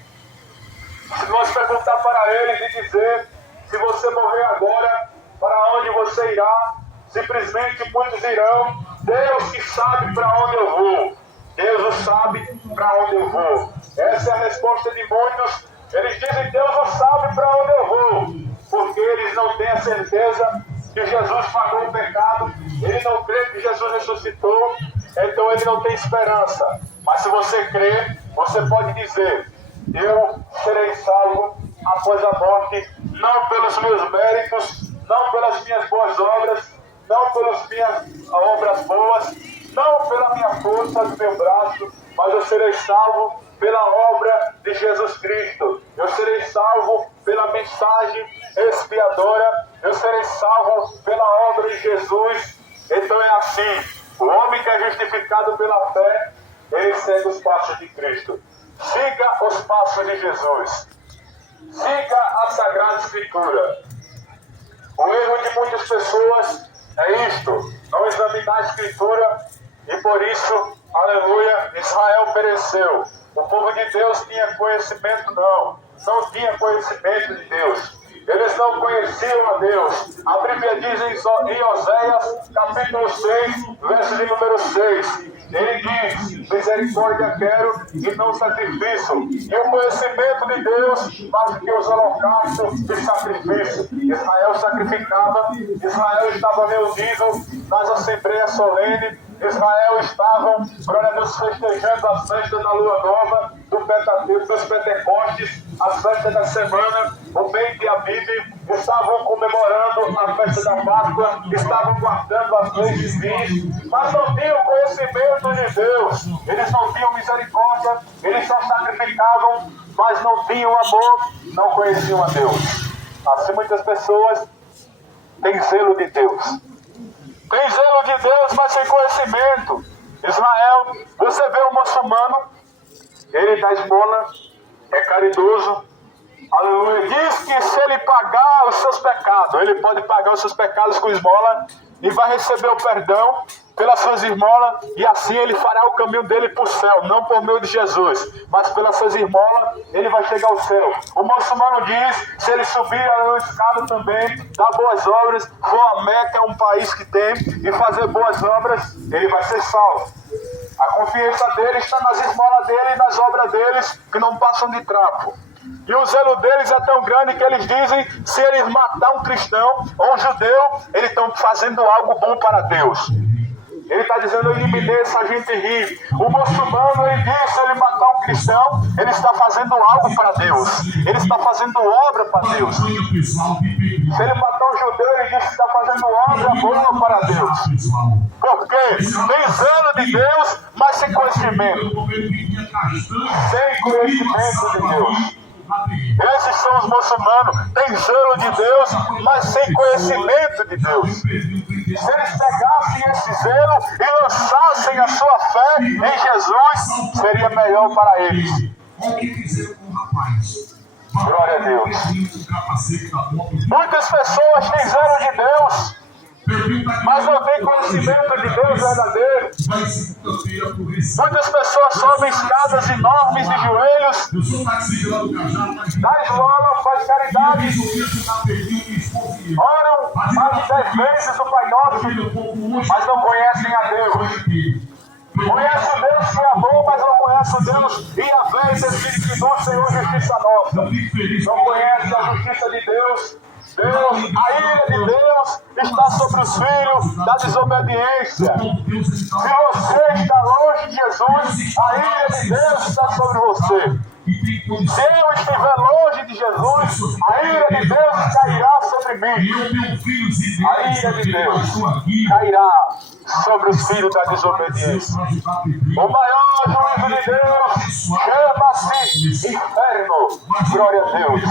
se nós perguntar para eles e dizer: se você morrer agora, para onde você irá? Simplesmente muitos dirão: Deus que sabe para onde eu vou. Deus sabe para onde eu vou. Essa é a resposta de muitos. Eles dizem: Deus não sabe para onde eu vou, porque eles não têm a certeza que Jesus pagou o pecado, ele não crê que Jesus ressuscitou, então ele não tem esperança. Mas se você crê, você pode dizer: eu serei salvo após a morte, não pelos meus méritos, não pelas minhas boas obras, não pelas minhas obras boas, não pela minha força do meu braço, mas eu serei salvo pela obra de Jesus Cristo. Eu serei salvo pela mensagem expiadora, eu serei salvo pela obra de Jesus. Então é assim: o homem que é justificado pela fé, ele segue os passos de Cristo. Siga os passos de Jesus. Siga a Sagrada Escritura. O erro de muitas pessoas é isto: não examinar a Escritura, e por isso, aleluia, Israel pereceu. O povo de Deus tinha conhecimento? Não tinha conhecimento de Deus. Eles não conheciam a Deus. A Bíblia diz em Oséias, capítulo 6, verso de número 6. Ele diz: misericórdia quero e não sacrifício. E o conhecimento de Deus mais do que os holocaustos de sacrifício. Israel sacrificava, Israel estava reunido nas assembleias solenes, Israel estava, glória a Deus, festejando a festa da lua nova, dos Pentecostes, a festa da semana, o mês de Abib, estavam comemorando a festa da Páscoa, estavam guardando as leis divinas, mas não tinham conhecimento de Deus, eles não tinham misericórdia, eles só sacrificavam, mas não tinham amor, não conheciam a Deus. Assim muitas pessoas têm zelo de Deus. Tem zelo de Deus, mas sem conhecimento. Israel, você vê o muçulmano, ele dá esmola, é caridoso, aleluia, diz que se ele pagar os seus pecados, ele pode pagar os seus pecados com esmola e vai receber o perdão, pelas suas esmolas, e assim ele fará o caminho dele para o céu, não por meio de Jesus, mas pelas suas esmolas ele vai chegar ao céu. O muçulmano diz, se ele subir a escada também, dar boas obras, for a Meca, é um país que tem, e fazer boas obras, ele vai ser salvo. A confiança dele está nas esmolas dele e nas obras deles, que não passam de trapo. E o zelo deles é tão grande que eles dizem, se eles matar um cristão ou um judeu, eles estão fazendo algo bom para Deus. Ele está dizendo, eliminei-se, a gente ri. O muçulmano, ele diz, se ele matar um cristão, ele está fazendo algo para Deus. Ele está fazendo obra para Deus. Se ele matar um judeu, ele diz que está fazendo obra boa para Deus. Por quê? Tem zelo de Deus, mas sem conhecimento. Sem conhecimento de Deus. Esses são os muçulmanos, tem zelo de Deus, mas sem conhecimento de Deus. Se eles pegassem esse zelo e lançassem a sua fé em Jesus, seria melhor para eles. Glória a Deus. Muitas pessoas têm zelo de Deus, mas não tem conhecimento de Deus verdadeiro. Muitas pessoas sobem escadas enormes de joelhos, dá esmola, faz caridade, oram mais de 10 vezes o Pai Nosso, mas não conhecem a Deus. Conhece o Deus que é bom, mas não conhece o Deus Yahvé, Espírito do Senhor, justiça nossa. Não conhece a justiça de Deus. A ira de Deus está sobre os filhos da desobediência. Se você está longe de Jesus, a ira de Deus está sobre você. Se eu estiver longe de Jesus, a ira de Deus cairá sobre mim. A ira de Deus cairá sobre os filhos da desobediência. O maior juízo de Deus chama-se inferno. Glória a Deus.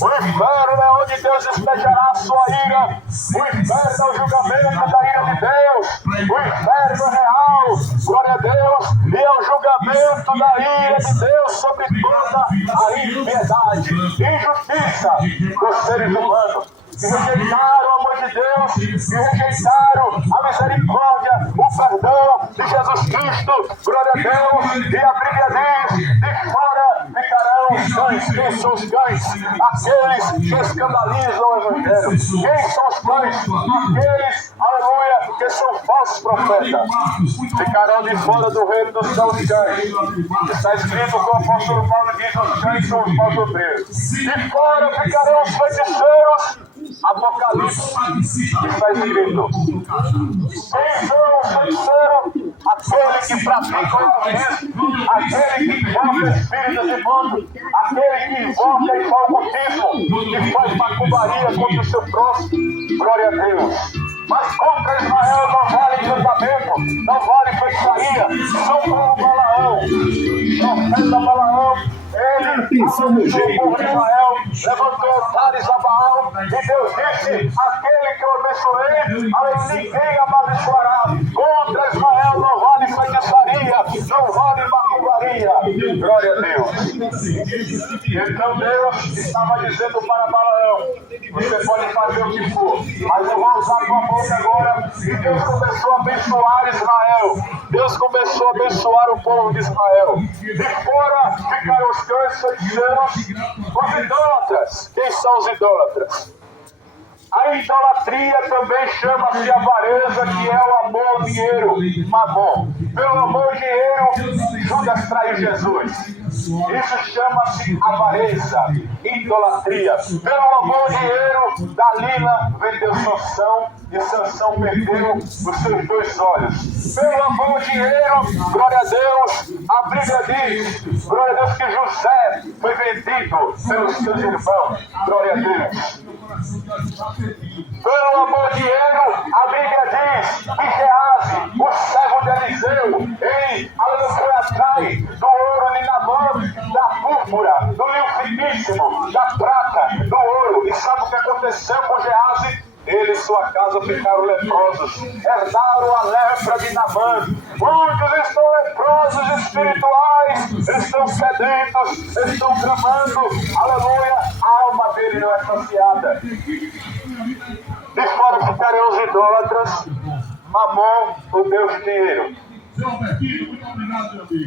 O inferno é onde Deus despejará a sua ira. O inferno é o julgamento da ira de Deus. O inferno é real. Glória a Deus. E é o julgamento da ira de Deus sobre toda a impiedade, injustiça dos seres humanos. Que rejeitaram o amor de Deus, que rejeitaram a misericórdia, o perdão de Jesus Cristo. Glória a Deus. E a Bíblia diz, de fora ficarão os cães. Quem são os cães? Aqueles que escandalizam o Evangelho. Quem são os cães? Aqueles, aleluia, que são falsos profetas. Ficarão de fora do reino dos céus os cães. Está escrito como o apóstolo Paulo diz, os cães são os maus obreiros. De fora ficarão os feiticeiros. Apocalipse está escrito. Quem são os feiticeiros? Aquele que pratica o incesto, aquele que invoca espíritos imundos, aquele que invoca e faz ocultismo, que faz macumbaria contra o seu próximo. Glória a Deus. Mas contra Israel não vale encantamento, não vale feitiçaria. São como Balaão, profeta Balaão. Ele, abençoou o povo de Israel, levantou altares a Baal, e Deus disse, aquele que eu abençoei, a ninguém abençoará. Contra Israel não vale feitiçaria, não vale macumbaria. Glória a Deus. Então Deus estava dizendo para Balaão, você pode fazer o que for, mas eu vou usar tua boca agora. E Deus começou a abençoar Israel. Deus começou a abençoar o povo de Israel. De fora ficaram os cães feiticeiros, os idólatras. Quem são os idólatras? A idolatria também chama-se avareza, que é o amor ao dinheiro, mamon. Pelo amor ao dinheiro, Judas traiu Jesus. Isso chama-se avareza, idolatria. Pelo amor ao dinheiro, Dalila vendeu Sansão e Sansão perdeu os seus 2 olhos. Pelo amor ao dinheiro, glória a Deus, a Bíblia diz, glória a Deus, que José foi vendido pelos seus irmãos. Glória a Deus. Pelo amor de dinheiro, a Bíblia diz que Geazi, o servo de Eliseu, ele foi atrás do ouro de Naamã, da púrpura, do linho finíssimo, da prata, do ouro. E sabe o que aconteceu com Geazi? Ele e sua casa ficaram leprosos, herdaram a lepra de Naamã. Muitos estão leprosos espirituais, estão sedentos, estão clamando, aleluia, a alma dele não é saciada. De fora ficarão os idólatras, Mamon, o Deus dinheiro.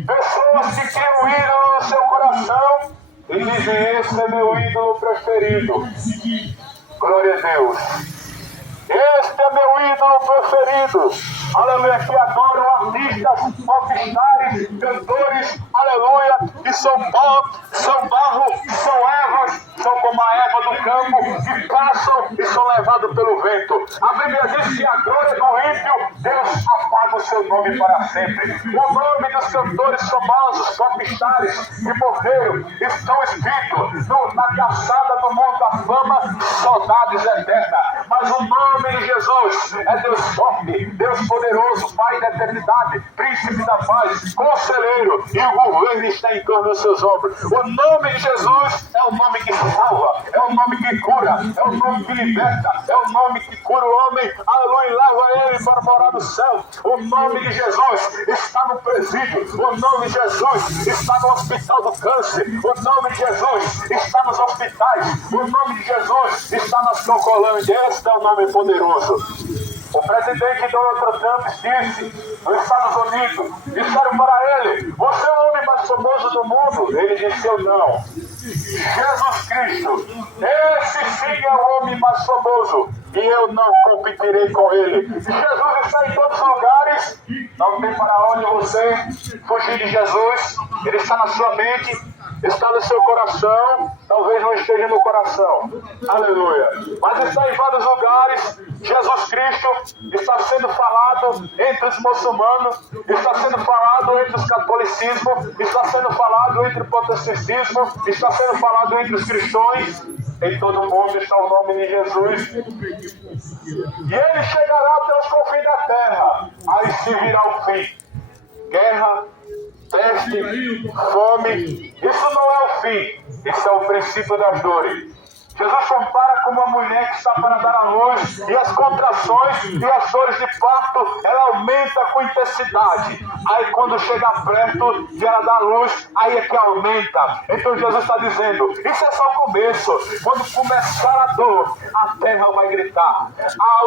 Pessoas que criam um ídolo no seu coração e dizem: esse é meu ídolo preferido. Glória a Deus. Este é meu ídolo preferido. Aleluia, que adoram artistas, popstars, cantores, aleluia, que são pó, são barro, são ervas, são como a erva do campo, que passam e são levados pelo vento. A Bíblia diz que a glória do ímpio, Deus apaga o seu nome para sempre. O nome dos cantores famosos, popstars que morreram, estão escritos na caçada do mundo da fama, saudades eternas. Mas o nome de Jesus é Deus forte, Deus poderoso, Pai da eternidade, Príncipe da paz, Conselheiro, e o governo está em torno dos seus ombros. O nome de Jesus é o nome que salva, é o nome que cura, é o nome que liberta, é o nome que cura o homem, aleluia, e leva ele para morar no céu. O nome de Jesus está no presídio, o nome de Jesus está no hospital do câncer, o nome de Jesus está nos hospitais, o nome de Jesus está nas Croncolândias. Este é o nome poderoso. O presidente Donald Trump disse nos Estados Unidos, disseram para ele: você é o homem mais famoso do mundo? Ele disse: eu não. Jesus Cristo, esse sim é o homem mais famoso e eu não competirei com ele. Jesus está em todos os lugares, não tem para onde você fugir de Jesus. Ele está na sua mente, está no seu coração, talvez não esteja no coração, aleluia, mas está em vários lugares. Jesus Cristo está sendo falado entre os muçulmanos, está sendo falado entre os catolicismos, está sendo falado entre o protestantismo, está sendo falado entre os cristãos. Em todo o mundo está o nome de Jesus. E ele chegará até os confins da terra. Aí se virá o fim. Guerra, peste, fome. Isso não é o fim. Isso é o princípio das dores. Jesus compara com uma mulher que está para dar à luz, e as contrações e as dores de parto, ela aumenta com intensidade. Aí quando chega perto de ela dar à luz, aí é que aumenta. Então Jesus está dizendo, isso é só o começo. Quando começar a dor, a terra vai gritar.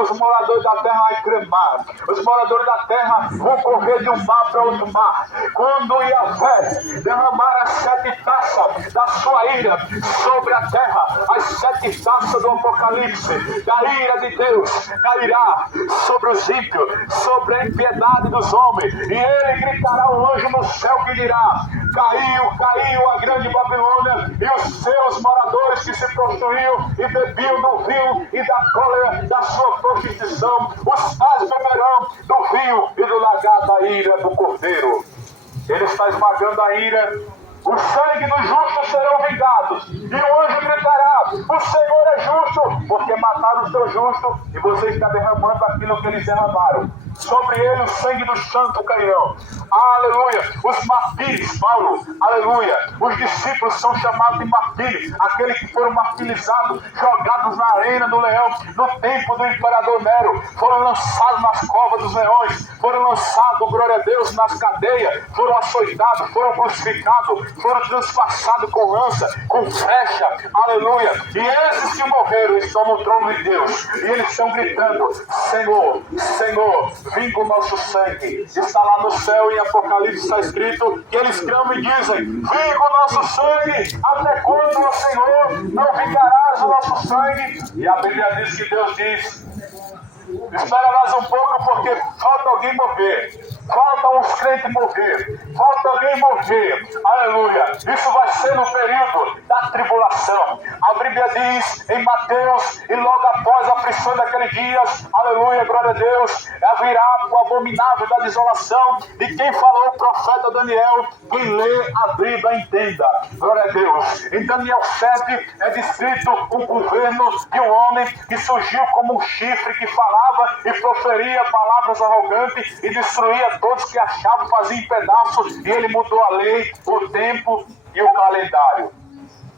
Os moradores da terra vão cremar. Os moradores da terra vão correr de um mar para outro mar. Quando Yahvé derramar as 7 taças da sua ira sobre a terra, as 7 taças do Apocalipse, da ira de Deus, cairá sobre os ímpios, sobre a impiedade dos homens, e ele gritará um anjo no céu que dirá: caiu, caiu a grande Babilônia, e os seus moradores que se prostituíam e bebiam do vinho e da cólera da sua prostituição, os tais beberão do vinho e do lagar da ira do Cordeiro. Ele está esmagando a ira. O sangue dos justos serão vingados. E o anjo gritará: o Senhor é justo, porque mataram os teus justos, e você está derramando aquilo que eles derramaram. Sobre ele o sangue dos santos cairão. Aleluia. Os martírios, Paulo, aleluia. Os discípulos são chamados de martírios, aqueles que foram martirizados, jogados na arena do leão, no tempo do imperador Nero, foram lançados nas covas dos leões, foram lançados, glória a Deus, nas cadeias, foram açoitados, foram crucificados, foram transpassados com lança, com flecha, aleluia. E esses que morreram estão no trono de Deus, e eles estão gritando: Senhor, Senhor, vinga o nosso sangue. Está lá no céu, em Apocalipse está escrito que eles clamam e dizem: vinga o nosso sangue. Até quando, ó Senhor, não vingarás o nosso sangue? E a Bíblia diz que Deus diz: espera mais um pouco, porque falta alguém morrer. Falta uns crentes morrer. Falta alguém morrer. Aleluia. Isso vai ser no período da tribulação. A Bíblia diz em Mateus, e logo após a aflição daqueles dias, aleluia, glória a Deus, virá o abominável da desolação. E quem falou o profeta Daniel, quem lê a Bíblia entenda. Glória a Deus. Em Daniel 7 é descrito o governo de um homem que surgiu como um chifre, que falava e proferia palavras arrogantes e destruía todos que achavam, fazia em pedaços, e ele mudou a lei, o tempo e o calendário.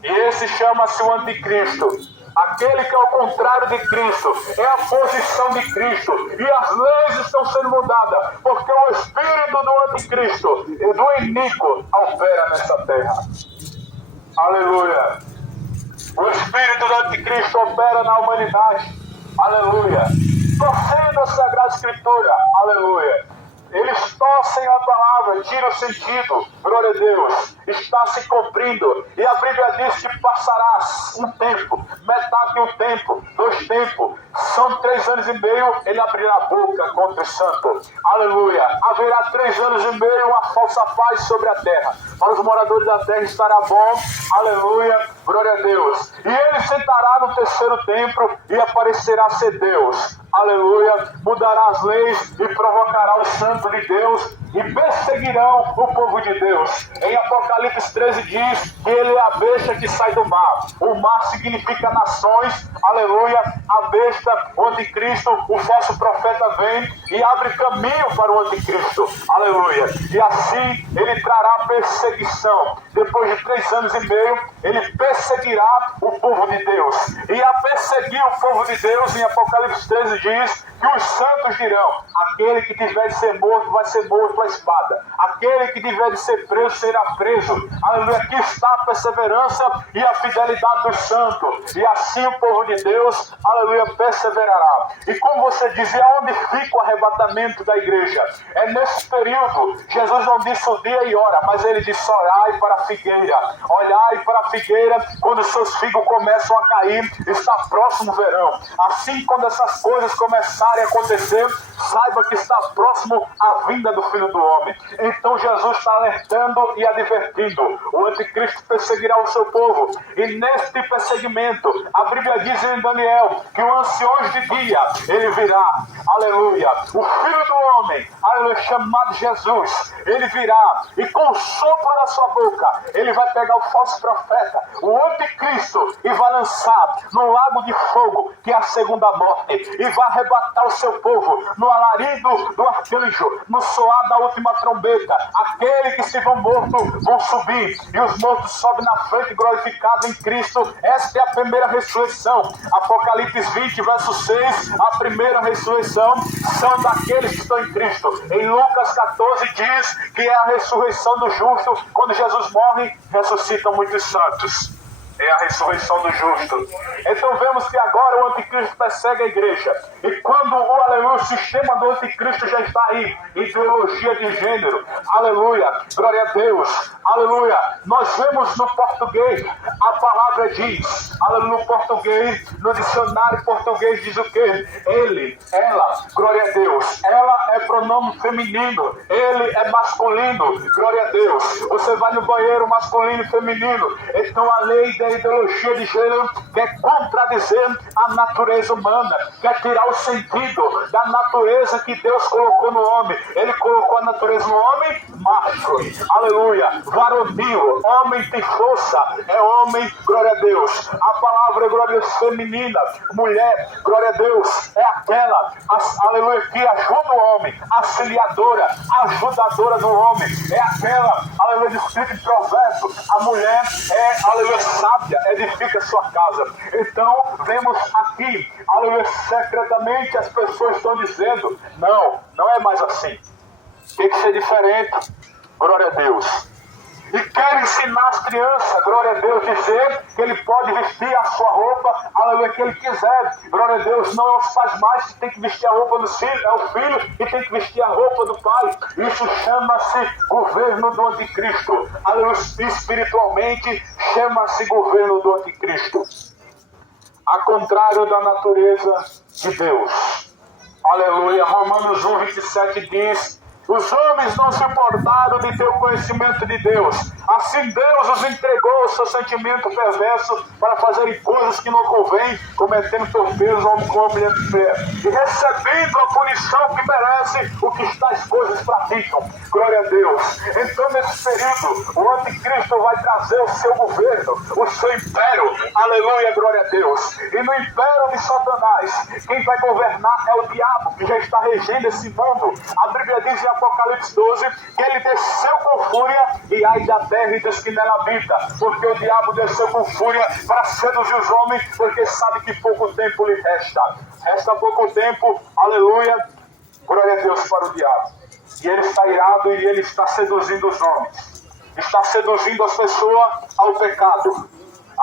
E esse chama-se o anticristo. Aquele que é o contrário de Cristo, é a posição de Cristo, e as leis estão sendo mudadas, porque o espírito do anticristo e do iníquo opera nessa terra. Aleluia. O espírito do anticristo opera na humanidade. Aleluia. Torcendo a Sagrada Escritura, aleluia. Eles torcem a palavra, tiram o sentido, glória a Deus, está se cumprindo. E a Bíblia diz que passará um tempo, metade de um tempo, 2 tempos, são 3 anos e meio, ele abrirá a boca contra o santo. Aleluia. Haverá 3 anos e meio uma falsa paz sobre a terra. Para os moradores da terra estará bom, aleluia, glória a Deus. E ele sentará no 3º templo e aparecerá ser Deus. Aleluia, mudará as leis e provocará o santo de Deus e perseguirão o povo de Deus. Em Apocalipse 13 diz que ele é a besta que sai do mar. O mar significa nações, aleluia, a besta, o anticristo, o falso profeta vem e abre caminho para o anticristo, aleluia. E assim ele trará perseguição. Depois de 3 anos e meio, ele perseguirá o povo de Deus. E a perseguir o povo de Deus, em Apocalipse 13 diz que os santos dirão: aquele que tiver de ser morto, vai ser morto à espada. Aquele que tiver de ser preso, será preso. Aleluia, aqui está a perseverança e a fidelidade do santo. E assim o povo de Deus, aleluia, perseverará. E como você diz, aonde fica o arrebatamento da igreja? É nesse período. Jesus não disse o dia e hora, mas ele disse: olhai para a figueira. Olhai para a figueira, quando os seus figos começam a cair, está próximo o verão. Assim, quando essas coisas começarem a acontecer, saiba que está próximo a vinda do Filho do Homem. Então Jesus está alertando e advertindo: o anticristo perseguirá o seu povo. E neste perseguimento, a Bíblia diz em Daniel que o anciões de dia, ele virá, aleluia, o Filho do Homem, aleluia, chamado Jesus, ele virá e com o sopro da sua boca, ele vai pegar o falso profeta, o anticristo, e vai lançar no lago de fogo, que é a segunda morte, e vai arrebatar o seu povo no alarido do arcanjo, no soar da última trombeta. Aquele que estiver morto vão subir, e os mortos sobem na frente glorificados em Cristo. Esta é a primeira ressurreição. Apocalipse 20, verso 6, a primeira ressurreição são daqueles que estão em Cristo. Em Lucas 14 diz que é a ressurreição do justo. Quando Jesus morre, ressuscitam muitos santos. É a ressurreição do justo. Então vemos que agora o anticristo persegue a igreja. E quando o sistema do anticristo já está aí, ideologia de gênero, aleluia, glória a Deus, aleluia, nós vemos no português, a palavra diz, aleluia, no português, no dicionário português diz o quê? Ele, ela, glória a Deus, ela é pronome feminino, ele é masculino, glória a Deus. Você vai no banheiro masculino e feminino. Então a lei da ideologia de gênero quer contradizer a natureza humana, quer tirar o sentido da natureza que Deus colocou no homem. Ele colocou a natureza no homem macho, aleluia, varonil, homem tem força, é homem, glória a Deus. A palavra, glória a Deus, feminina, mulher, glória a Deus, é aquela, aleluia, que ajuda o homem, auxiliadora, ajudadora do homem, é aquela, aleluia, descrito em provérbio, a mulher é, aleluia, sábia, edifica sua casa. Então, vemos aqui, aleluia, secretamente as pessoas estão dizendo: não é mais assim. Tem que ser diferente, glória a Deus. E quer ensinar as crianças, glória a Deus, dizer que ele pode vestir a sua roupa, aleluia, que ele quiser. Glória a Deus, não é os pais mais que tem que vestir a roupa do filho, é o filho que tem que vestir a roupa do pai. Isso chama-se governo do anticristo. Aleluia, espiritualmente chama-se governo do anticristo. A contrário da natureza de Deus. Aleluia, Romanos 1, 27 diz: os homens não se importaram de ter o conhecimento de Deus. Assim Deus os entregou o seu sentimento perverso para fazerem coisas que não convêm, cometendo torpezas homem com homem e mulher, e recebendo a punição que merece o que tais coisas praticam. Glória a Deus. Então nesse período o anticristo vai trazer o seu governo, o seu império. Aleluia, glória a Deus. E no império de Satanás, quem vai governar é o diabo, que já está regendo esse mundo. A Bíblia diz em Apocalipse 12 que ele desceu com fúria, e ai da terra e dos que nela habita, porque o diabo desceu com fúria para seduzir os homens, porque sabe que pouco tempo lhe resta. Resta pouco tempo, aleluia, glória a Deus, para o diabo. E ele está irado e ele está seduzindo os homens, está seduzindo as pessoas ao pecado.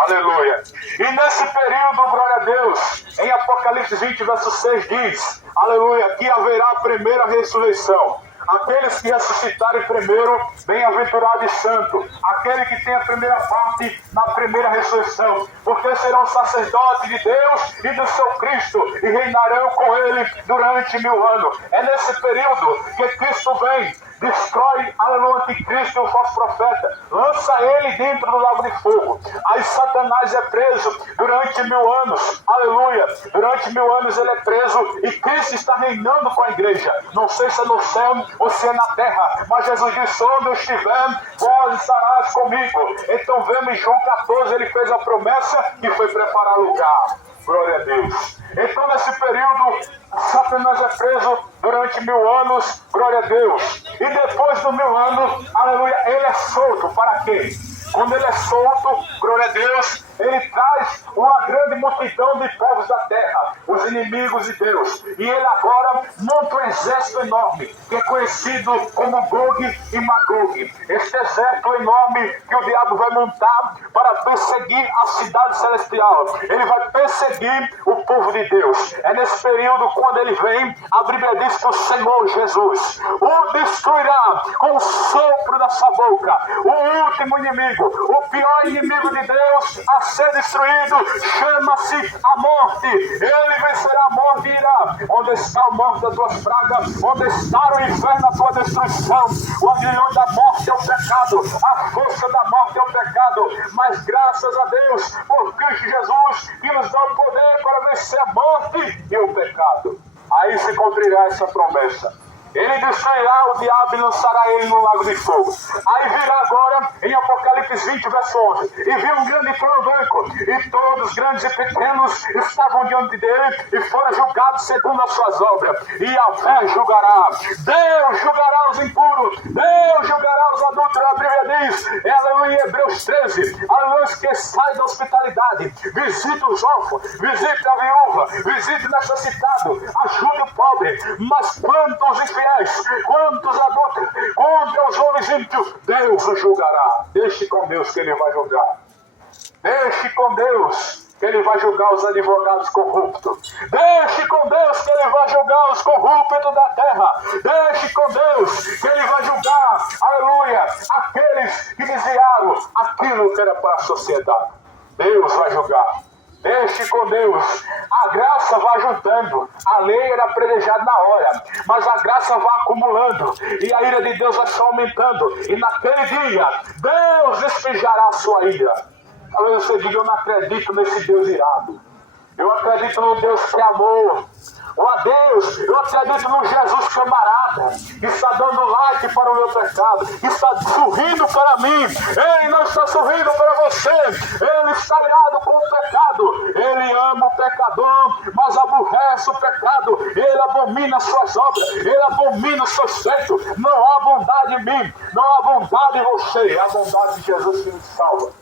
Aleluia. E nesse período, glória a Deus, em Apocalipse 20, verso 6 diz, aleluia, que haverá a primeira ressurreição. Aqueles que ressuscitarem primeiro, bem-aventurado e santo. Aquele que tem a primeira parte na primeira ressurreição. Porque serão sacerdotes de Deus e do seu Cristo e reinarão com ele durante 1000 anos. É nesse período que Cristo vem, destrói, aleluia, o anticristo e o falso profeta, lança ele dentro do lago de fogo. Aí Satanás é preso durante 1000 anos, aleluia, durante 1000 anos ele é preso e Cristo está reinando com a igreja. Não sei se é no céu ou se é na terra, mas Jesus disse, onde eu estiver, vós estarás comigo. Então vemos em João 14, ele fez a promessa e foi preparar lugar. Glória a Deus. Então nesse período, Satanás é preso durante 1000 anos, glória a Deus. E depois dos 1000 anos, aleluia, ele é solto. Para quê? Quando ele é solto, glória a Deus, ele traz uma grande multidão de povos da terra, os inimigos de Deus. E ele agora monta um exército enorme, que é conhecido como Gog e Magog. Este exército enorme que o diabo vai montar para perseguir a cidade celestial. Ele vai perseguir o povo de Deus. É nesse período, quando ele vem, a Bíblia diz que o Senhor Jesus o destruirá com o sopro da sua boca. O último inimigo, o pior inimigo de Deus a ser destruído, chama-se a morte. Ele vencerá a morte e irá. Onde está a morte das tuas pragas? Onde está o inferno da tua destruição? O aguilhão da morte é o pecado, a força da morte é o pecado. Mas graças a Deus, por Cristo Jesus, que nos dá o poder para vencer a morte e o pecado. Aí se cumprirá essa promessa. Ele destruirá o diabo e lançará ele no lago de fogo. Aí virá agora em Apocalipse 20, verso 11. E viu um grande trono branco, e todos, grandes e pequenos, estavam diante dele e foram julgados segundo as suas obras. E Yahvé julgará. Deus julgará os impuros. Deus julgará os adúlteros. A Bíblia diz, aleluia, em Hebreus 13, aleluia, que sai da hospitalidade. Visite os órfãos, visite a viúva, visite o necessitado, ajude o pobre. Mas quantos infiéis, quantos adultos, contra os homens ímpios, Deus o julgará. Deixe com Deus que ele vai julgar. Deixe com Deus que ele vai julgar os advogados corruptos. Deixe com Deus que ele vai julgar os corruptos da terra. Deixe com Deus que ele vai julgar, aleluia, aqueles que desviaram aquilo que era para a sociedade. Deus vai julgar. Deixe com Deus. A graça vai juntando. A lei era predejada na hora, mas a graça vai acumulando e a ira de Deus vai só aumentando. E naquele dia Deus despejará a sua ira. Talvez você diga, eu não acredito nesse Deus irado. Eu acredito no Deus que é amor. Ó Deus, eu acredito no Jesus camarada, que está dando like para o meu pecado, que está sorrindo para mim. Ele não está sorrindo para você. Ele está irado com o pecado. Ele ama o pecador, mas aborrece o pecado. Ele abomina as suas obras. Ele abomina os seus feitos. Não há bondade em mim, não há bondade em você. É a bondade de Jesus que nos salva.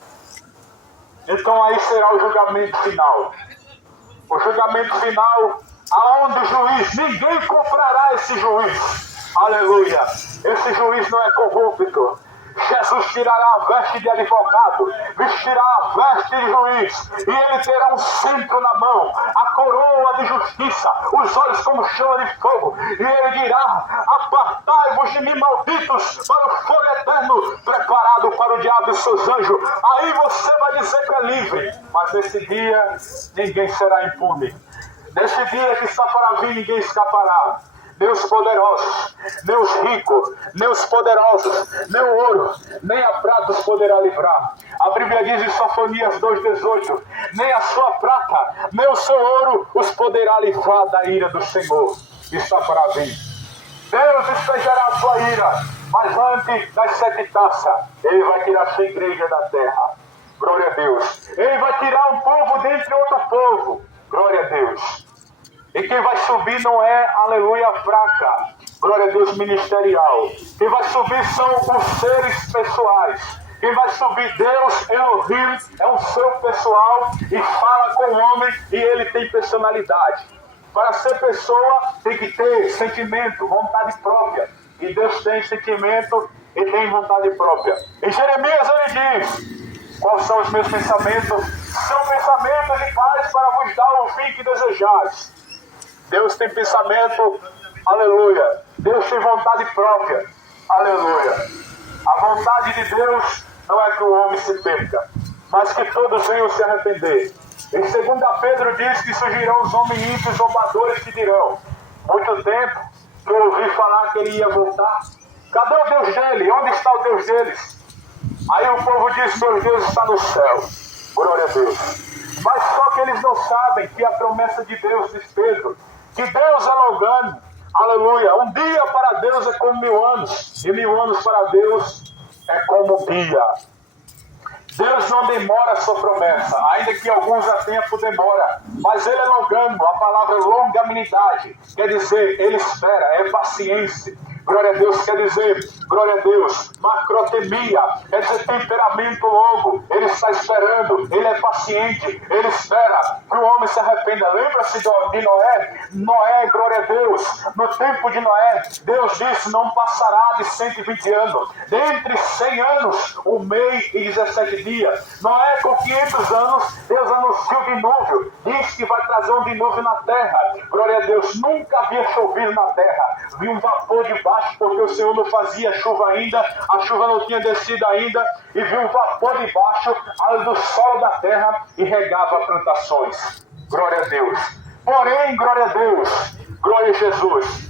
Então aí será o julgamento final. O julgamento final, aonde o juiz, ninguém comprará esse juiz. Aleluia. Esse juiz não é corrupto. Jesus tirará a veste de advogado, vestirá a veste de juiz, e ele terá um centro na mão, a coroa de justiça, os olhos como chama de fogo, e ele dirá, apartai-vos de mim, malditos, para o fogo eterno, preparado para o diabo e seus anjos. Aí você vai dizer que é livre, mas nesse dia ninguém será impune. Nesse dia que está para vir, ninguém escapará. Nem os poderosos, nem os ricos, nem os poderosos, nem o ouro, nem a prata os poderá livrar. A Bíblia diz em Sofonias 2,18, nem a sua prata, nem o seu ouro os poderá livrar da ira do Senhor. Está para vir. Deus despejará a sua ira, mas antes das 7 taças, ele vai tirar a sua igreja da terra. Glória a Deus. Ele vai tirar um povo dentre outro povo. Glória a Deus. E quem vai subir não é, aleluia, fraca, glória a Deus, ministerial. Quem vai subir são os seres pessoais. Quem vai subir, Deus, Elohim, é um ser pessoal e fala com o homem e ele tem personalidade. Para ser pessoa tem que ter sentimento, vontade própria. E Deus tem sentimento e tem vontade própria. Em Jeremias ele diz, Quais são os meus pensamentos? São pensamentos de paz para vos dar o fim que desejais. Deus tem pensamento, aleluia. Deus tem vontade própria, aleluia. A vontade de Deus não é que o homem se perca, mas que todos venham se arrepender. Em 2 Pedro diz que surgirão os homens ímpios zombadores que dirão: muito tempo que eu ouvi falar que ele ia voltar. Cadê o Deus dele? Onde está o Deus deles? Aí o povo diz: meu Deus está no céu. Glória a Deus. Mas só que eles não sabem que a promessa de Deus, diz Pedro, que Deus é longânimo. Aleluia. Um dia para Deus é como 1000 anos. E 1000 anos para Deus é como um dia. Deus não demora a sua promessa, ainda que alguns a tenham por demora. Mas Ele é longânimo. A palavra longanimidade quer dizer, Ele espera, é paciência. Glória a Deus quer dizer, glória a Deus, macrotemia, quer dizer temperamento longo. Ele está esperando, ele é paciente, ele espera que o homem se arrependa. Lembra-se de Noé? Noé, glória a Deus, no tempo de Noé, Deus disse: não passará de 120 anos. Dentre 100 anos, 1 mês e 17 dias. Noé, com 500 anos, Deus anuncia o dilúvio. Diz que vai trazer um dilúvio na terra. Glória a Deus, nunca havia chovido na terra. Vi um vapor de baixo, porque o Senhor não fazia chuva ainda, a chuva não tinha descido ainda, e viu um vapor de baixo do solo da terra e regava plantações. Glória a Deus. Porém, glória a Deus, glória a Jesus,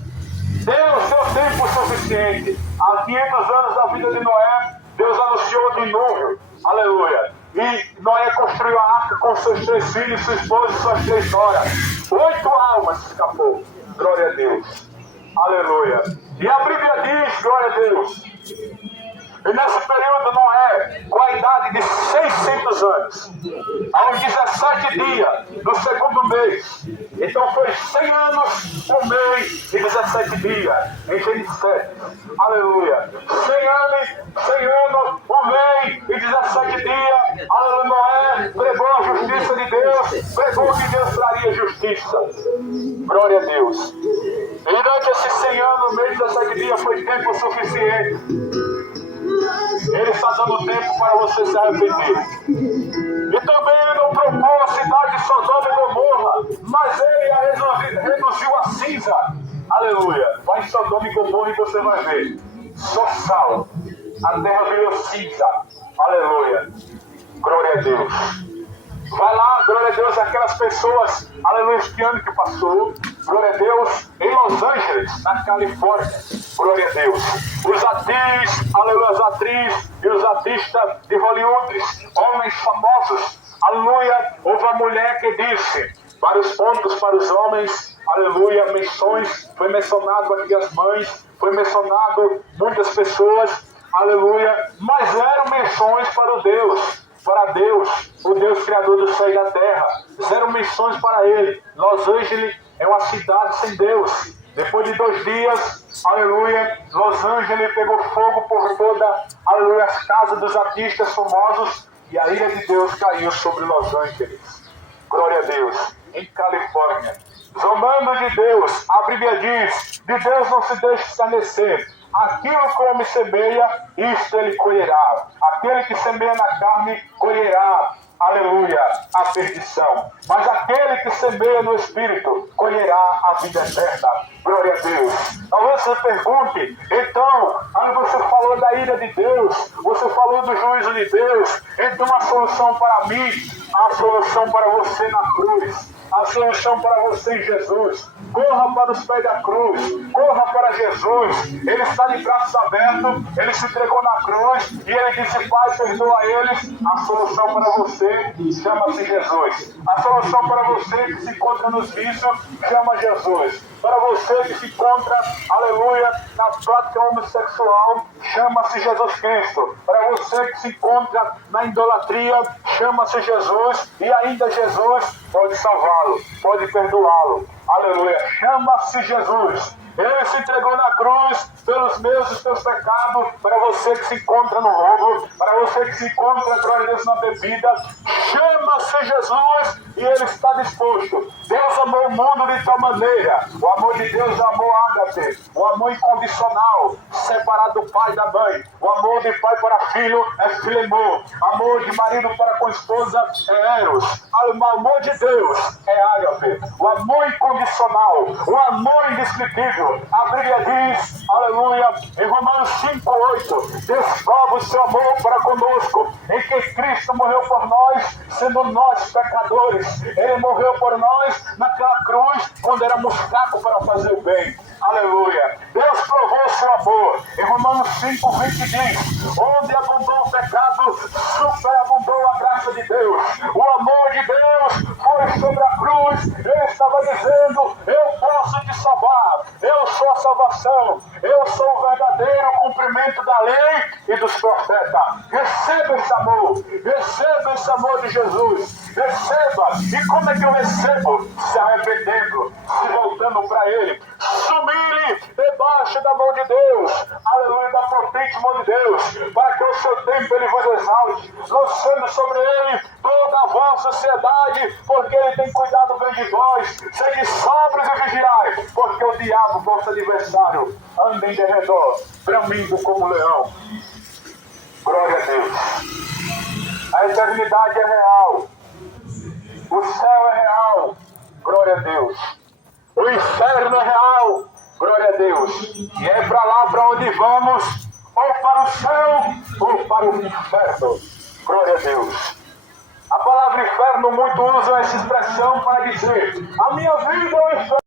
Deus deu tempo suficiente. Há 500 anos da vida de Noé, Deus anunciou o dilúvio. Aleluia. E Noé construiu a arca com seus 3 filhos, sua esposa e suas 3 noras. 8 almas escapou. Glória a Deus. Aleluia. E a Bíblia diz, glória a Deus, e nesse período Noé, com a idade de 600 anos, aos 17 dias do 2º mês, então foi 100 anos, 1 mês e 17 dias, em Gênesis 7. Aleluia. 100 anos, 1 mês e 17 dias. Aleluia. Noé pregou a justiça de Deus, pregou que Deus traria justiça. Glória a Deus. E durante esses 100 anos, 1 mês e 17 dias, foi tempo suficiente. Ele está dando tempo para você se arrepender. E também ele não propôs a cidade de Sodoma e Gomorra, mas ele a reduziu a cinza. Aleluia. Vai em Sodoma e Gomorra e você vai ver. Só sal. A terra virou cinza. Aleluia. Glória a Deus. Vai lá, glória a Deus, aquelas pessoas, aleluia, este ano que passou, glória a Deus, em Los Angeles, na Califórnia, glória a Deus. Os atores, aleluia, as atrizes e os artistas de Hollywood, homens famosos, aleluia, houve uma mulher que disse, vários pontos para os homens, aleluia, menções, foi mencionado aqui as mães, foi mencionado muitas pessoas, aleluia, mas eram menções para o Deus. Para Deus, o Deus Criador do céu e da terra. 0 menções para Ele. Los Angeles é uma cidade sem Deus. Depois de 2 dias, aleluia, Los Angeles pegou fogo por toda, aleluia, as casas dos artistas famosos e a ira de Deus caiu sobre Los Angeles. Glória a Deus. Em Califórnia. Zombando de Deus, a Bíblia diz, de Deus não se deixe escarnecer. Aquilo que o homem semeia, isto ele colherá. Aquele que semeia na carne, colherá, aleluia, a perdição. Mas aquele que semeia no Espírito, colherá a vida eterna. Glória a Deus. Talvez você pergunte, então, você falou da ira de Deus, você falou do juízo de Deus, então a solução para mim, a solução para você na cruz. A solução para você em Jesus. Corra para os pés da cruz. Corra para Jesus. Ele está de braços abertos. Ele se entregou na cruz. E ele disse, Pai, perdoa eles. A solução para você chama-se Jesus. A solução para você que se encontra nos vícios chama Jesus. Para você que se encontra, aleluia, na prática homossexual, chama-se Jesus Cristo. Para você que se encontra na idolatria, chama-se Jesus. E ainda Jesus pode salvá-lo, pode perdoá-lo. Aleluia, chama-se Jesus. Ele se entregou na cruz pelos meus e teus pecados. Para você que se encontra no roubo, para você que se encontra, glória a Deus, na bebida, chama-se Jesus e Ele está disposto. Deus amou o mundo de tal maneira. O amor de Deus é o amor ágape, o amor incondicional, separado do pai e da mãe. O amor de pai para filho é filemon. Amor de marido para com esposa é eros. O amor de Deus é ágape. O amor incondicional, o amor indescritível. A Bíblia diz, aleluia, em Romanos 5:8, Deus prova o seu amor para conosco, em que Cristo morreu por nós, sendo nós pecadores. Ele morreu por nós naquela cruz, quando éramos fracos para fazer o bem. Aleluia. Deus provou o seu amor. Em Romanos 5:20 diz, onde abundou o pecado, superabundou a graça de Deus. O amor de Deus foi sobre a cruz. Ele estava dizendo, eu posso te salvar. Eu sou a salvação. Eu sou o verdadeiro cumprimento da lei e dos profetas. Receba esse amor. Receba esse amor de Jesus. Receba. E como é que eu recebo? Se arrependendo, se voltando para Ele. Sumire debaixo da mão de Deus. Aleluia, da potente mão de Deus. Para que o seu tempo Ele vos exalte. Lançando sobre Ele toda a vossa ansiedade, porque Ele tem cuidado bem de vós. Sede sóbrios e vigiai, porque o diabo, vosso adversário, anda em derredor, bramindo como leão. Glória a Deus. A eternidade é real. O céu é real. Glória a Deus. O inferno é real. Glória a Deus. E é para lá para onde vamos, ou para o céu, ou para o inferno. Glória a Deus. A palavra inferno, muito usam essa expressão para dizer, a minha vida é o inferno.